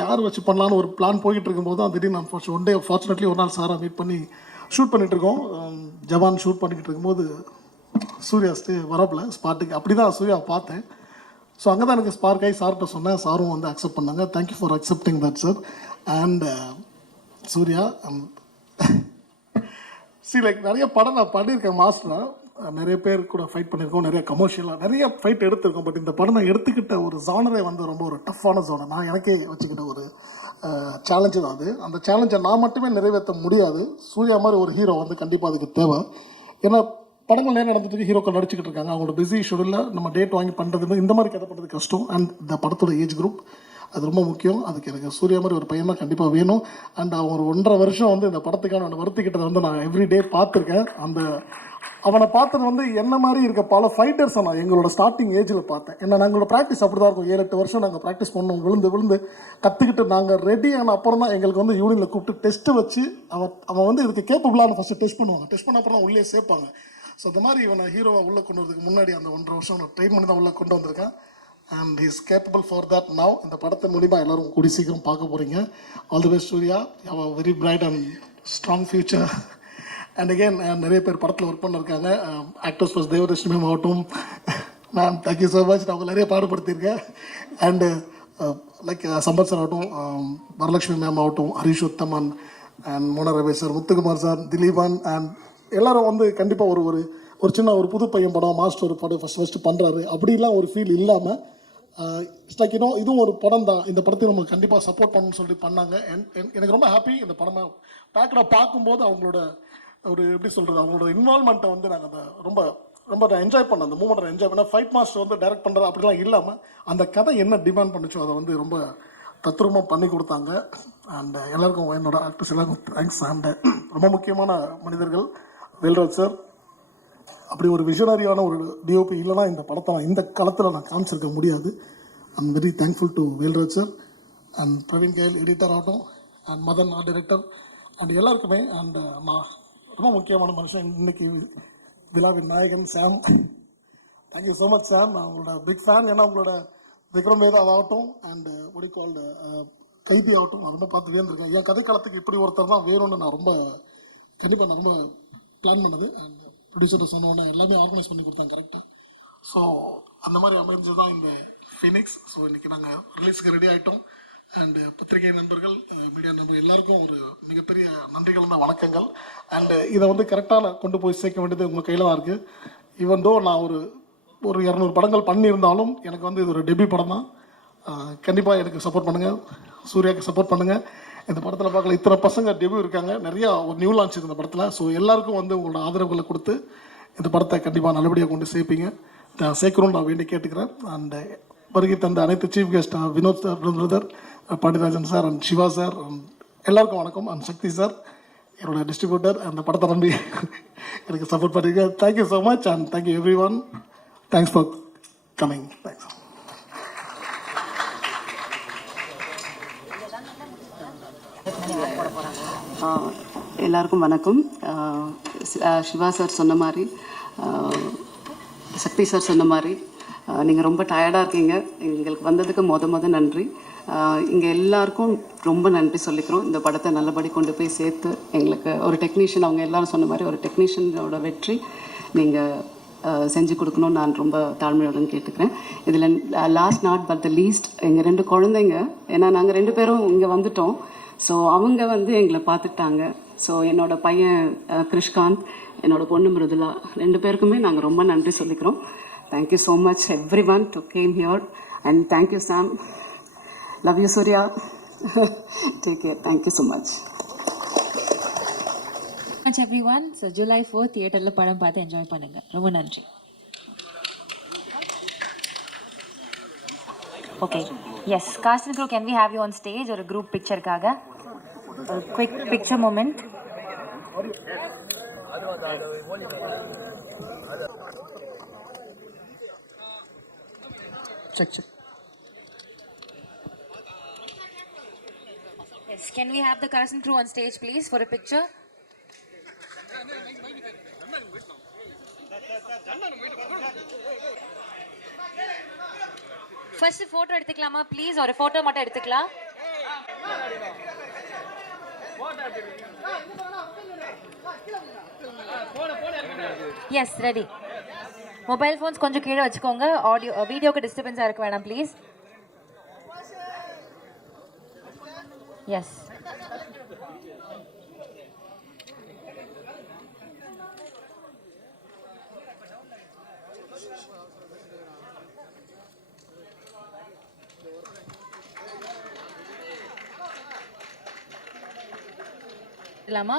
யார் வச்சு பண்ணலான்னு ஒரு பிளான் போய்கிட்டு இருக்கும்போது தான் திடீர்னு நான் ஒன் டே ஃபார்ச்சுனேட்லி ஒரு நாள் சாரை மீட் பண்ணி ஷூட் பண்ணிகிட்ருக்கோம். ஜவான் ஷூட் பண்ணிக்கிட்டு இருக்கும்போது சூர்யா வரப்பில் ஸ்பாட்டுக்கு அப்படி தான் சூர்யாவை பார்த்தேன். ஸோ அங்கே தான் எனக்கு ஸ்பார்க் ஆகி சார்கிட்ட சொன்னேன், சாரும் வந்து அக்செப்ட் பண்ணாங்க. Thank you for accepting that sir. And Suriya like நிறைய படம் நான் பண்ணியிருக்கேன் மாஸ்டராக, நிறைய பேர் கூட ஃபைட் பண்ணியிருக்கோம், நிறைய கமர்ஷியலாக நிறைய ஃபைட் எடுத்திருக்கோம். பட் இந்த படம் நான் எடுத்துக்கிட்ட ஒரு ஜானரே வந்து ரொம்ப ஒரு டஃப்பான ஜானர். நான் எனக்கே வச்சுக்கிட்ட ஒரு சேலஞ்சு தான் அது. அந்த சேலஞ்சை நான் மட்டுமே நிறைவேற்ற முடியாது, சூர்யா மாதிரி ஒரு ஹீரோ வந்து கண்டிப்பாக அதுக்கு தேவை. ஏன்னா படங்கள் நேரம் நடந்துட்டு ஹீரோக்கள் நடிச்சுக்கிட்டு இருக்காங்க, அவங்களோட பிஸி ஷெடியூலில் நம்ம டேட் வாங்கி பண்ணுறது இந்த மாதிரி கதை பண்ணுறது கஷ்டம். அண்ட் இந்த படத்தோட ஏஜ் குரூப் அது ரொம்ப முக்கியம். அதுக்கு எனக்கு சூர்யா மாதிரி ஒரு பையன் தான் கண்டிப்பாக வேணும். அண்ட் அவன் ஒரு 1.5 வருஷம் வந்து இந்த படத்துக்கான வருத்திக்கிட்டதை வந்து நான் எவ்ரிடே பார்த்துருக்கேன். அந்த அவனை பார்த்தது வந்து என்ன மாதிரி இருக்க பல ஃபைட்டர்ஸை நான் எங்களோட ஸ்டார்டிங் ஏஜில் பார்த்தேன். ஏன்னா நாங்களோட ப்ராக்டிஸ் அப்படி தான் இருக்கும், 7-8 வருஷம் நாங்கள் ப்ராக்டிஸ் பண்ணோம், விழுந்து கற்றுக்கிட்டு நாங்கள் ரெடி ஆன அப்புறம் தான் எங்களுக்கு வந்து யூனியனில் கூப்பிட்டு டெஸ்ட்டு வச்சு அவன் வந்து இதுக்கு கேப்பபிளான ஃபஸ்ட்டு டெஸ்ட் பண்ணுவாங்க, டெஸ்ட் பண்ண அப்புறம் தான் உள்ளே சேர்ப்பாங்க. ஸோ அந்த மாதிரி இவனை ஹீரோவை உள்ளே கொண்டு வரதுக்கு முன்னாடி அந்த 1.5 வருஷம் நான் ட்ரெயின் பண்ணி தான் உள்ளே கொண்டு வந்திருக்கேன். And he's capable for that now. இந்த படத்தை மூலிமா எல்லோரும் கூடி சீக்கிரம் பார்க்க போகிறீங்க. All the best Surya, have a very bright and strong future. And again நிறைய பேர் படத்தில் ஒர்க் பண்ணிருக்காங்க. ஆக்டர்ஸ் ஃபர்ஸ்ட் தேவதர்ஷினி மேம் ஆகட்டும், மேம் தேங்க்யூ ஸோ மச். நான் உங்களை நிறைய பாடுபடுத்தியிருக்கேன். அண்டு லைக் சம்பத் சார் ஆகட்டும், வரலட்சுமி மேம் ஆகட்டும், Harish Uthaman and Mona Ramesh sir, Muthukumar sir, Dhileepan and எல்லோரும் வந்து கண்டிப்பாக ஒரு ஒரு சின்ன ஒரு புது பையன் படம், மாஸ்டர் ஒரு படம் ஃபஸ்ட்டு பண்ணுறாரு அப்படிலாம் ஒரு ஃபீல் இல்லாமல் இட்ஸ் லைக் இதுவும் ஒரு படம் தான், இந்த படத்தை நம்ம கண்டிப்பாக சப்போர்ட் பண்ணணும்னு சொல்லிட்டு பண்ணாங்க. எனக்கு ரொம்ப ஹாப்பி. இந்த படமை பேக்கடாக பார்க்கும்போது அவங்களோட ஒரு எப்படி சொல்கிறது, அவங்களோட இன்வால்மெண்ட்டை வந்து நாங்கள் அந்த ரொம்ப ரொம்ப என்ஜாய் பண்ணேன். அந்த மூமெண்ட்டை என்ஜாய் பண்ணேன். ஃபைட் மாஸ்டர் வந்து டைரக்ட் பண்ணுறது அப்படிலாம் இல்லாமல் அந்த கதை என்ன டிமாண்ட் பண்ணுச்சோ அதை வந்து ரொம்ப தத்ரூபமாக பண்ணி கொடுத்தாங்க. அண்ட் எல்லாருக்கும் என்னோட ஆக்டர்ஸ் எல்லாருக்கும் தேங்க்ஸ். அண்ட் ரொம்ப முக்கியமான மனிதர்கள் வேல்ராஜ் சார். அப்படி ஒரு விஷனரியான ஒரு டிஓபி இல்லைனா இந்த படத்தை நான் இந்த காலத்தில் நான் காமிச்சிருக்க முடியாது. I'm very thankful to Velraj sir and Praveen KL editor ஆகட்டும், and Madhan art director and எல்லாருக்குமே. அண்ட் நான் ரொம்ப முக்கியமான மனுஷன் இன்னைக்கு விழாவின் நாயகன் Sam. Thank you so much Sam. நான் உங்களோட பிக் ஃபேன். ஏன்னா உங்களோட விக்ரம் வேதா ஆகட்டும் அண்டு ஒடிகால்டு கைதி ஆகட்டும், நான் ரொம்ப பார்த்து வேண்டியிருக்கேன். என் கதைக்காலத்துக்கு இப்படி ஒருத்தர் தான் வேணும்னு நான் ரொம்ப கண்டிப்பாக நான் ரொம்ப பிளான் பண்ணது. அண்ட் ப்ரொடியூசர் சொன்னோன்னே எல்லாமே ஆர்கனைஸ் பண்ணி கொடுத்தாங்க கரெக்டாக. ஸோ அந்த மாதிரி அமைஞ்சது தான் இங்கே ஃபீனிக்ஸ். ஸோ இன்றைக்கி நாங்கள் ரிலீஸுக்கு ரெடி ஆகிட்டோம். அண்டு பத்திரிகை நண்பர்கள், மீடியா நண்பர்கள் எல்லாருக்கும் ஒரு மிகப்பெரிய நன்றிகள்னா வணக்கங்கள். அண்டு இதை வந்து கரெக்டாக கொண்டு போய் சேர்க்க வேண்டியது உங்கள் கையில் தான் இருக்குது. ஈவன் தோ நான் ஒரு 200 படங்கள் பண்ணியிருந்தாலும் எனக்கு வந்து இது ஒரு டெபியூ படம் தான். கண்டிப்பாக எனக்கு சப்போர்ட் பண்ணுங்கள், சூர்யாவுக்கு சப்போர்ட் பண்ணுங்கள். இந்த படத்தில் பார்க்கல இத்தனை பசங்க டெபியூ இருக்காங்க, நிறையா ஒரு நியூ லான்ச் இந்த படத்தில். ஸோ எல்லாருக்கும் வந்து உங்களோட ஆதரவுகளை கொடுத்து இந்த படத்தை கண்டிப்பாக நல்லபடியாக கொண்டு சேர்ப்பீங்க, சேர்க்கணும்னு நான் வேண்டி கேட்டுக்கிறேன். அண்ட் வருகை தந்த அனைத்து chief guest Vinod brother, Pandiyarajan sir and Siva sir எல்லாருக்கும் வணக்கம். அண்ட் சக்தி சார் என்னோட டிஸ்ட்ரிபியூட்டர் அந்த படத்தை நம்பி எனக்கு சப்போர்ட் பண்ணியிருக்கேன். Thank you so much and thank you everyone. Thanks for coming. Thanks. எல்லாருக்கும் வணக்கம். சிவா சார் சொன்ன மாதிரி, சக்தி சார் சொன்ன மாதிரி, நீங்கள் ரொம்ப டயர்டாக இருக்கீங்க. எங்களுக்கு வந்ததுக்கு மொத நன்றி. இங்கே எல்லாருக்கும் ரொம்ப நன்றி சொல்லிக்கிறோம். இந்த படத்தை நல்லபடி கொண்டு போய் சேர்த்து எங்களுக்கு ஒரு டெக்னீஷியன், அவங்க எல்லோரும் சொன்ன மாதிரி ஒரு டெக்னீஷியனோட வெற்றி நீங்கள் செஞ்சு கொடுக்கணும்னு நான் ரொம்ப தாழ்மையுடன் கேட்டுக்கிறேன். இதில் last not but the least எங்கள் 2 குழந்தைங்க. ஏன்னா நாங்கள் 2 பேரும் இங்கே வந்துட்டோம். ஸோ அவங்க வந்து எங்களை பார்த்துக்கிட்டாங்க. ஸோ என்னோடய பையன் கிருஷ்காந்த், என்னோடய பொண்ணு மிருதுலா, 2 பேருக்குமே நாங்கள் ரொம்ப நன்றி சொல்லிக்கிறோம். Thank you so much everyone to came here and thank you Sam. Love you Surya. Take care. Thank you so much. everyone. So July 4th தியேட்டர்ல படம் பார்த்து என்ஜாய் பண்ணுங்க. ரொம்ப நன்றி. Okay. Yes, cast and crew, can we have you on stage or a group picture kaga? A quick picture moment. Check. Yes, can we have the cast and crew on stage please for a picture? First photo எடுத்துக்கலாமா please? ஒரு photo மட்டும் எடுத்துக்கலாம். S, ready. Mobile phones கொஞ்சம் கீழே வச்சுக்கோங்க. Audio வீடியோக்கு டிஸ்டர்பன்ஸாக இருக்க வேணாம் ப்ளீஸ். எஸ். இல்லாமா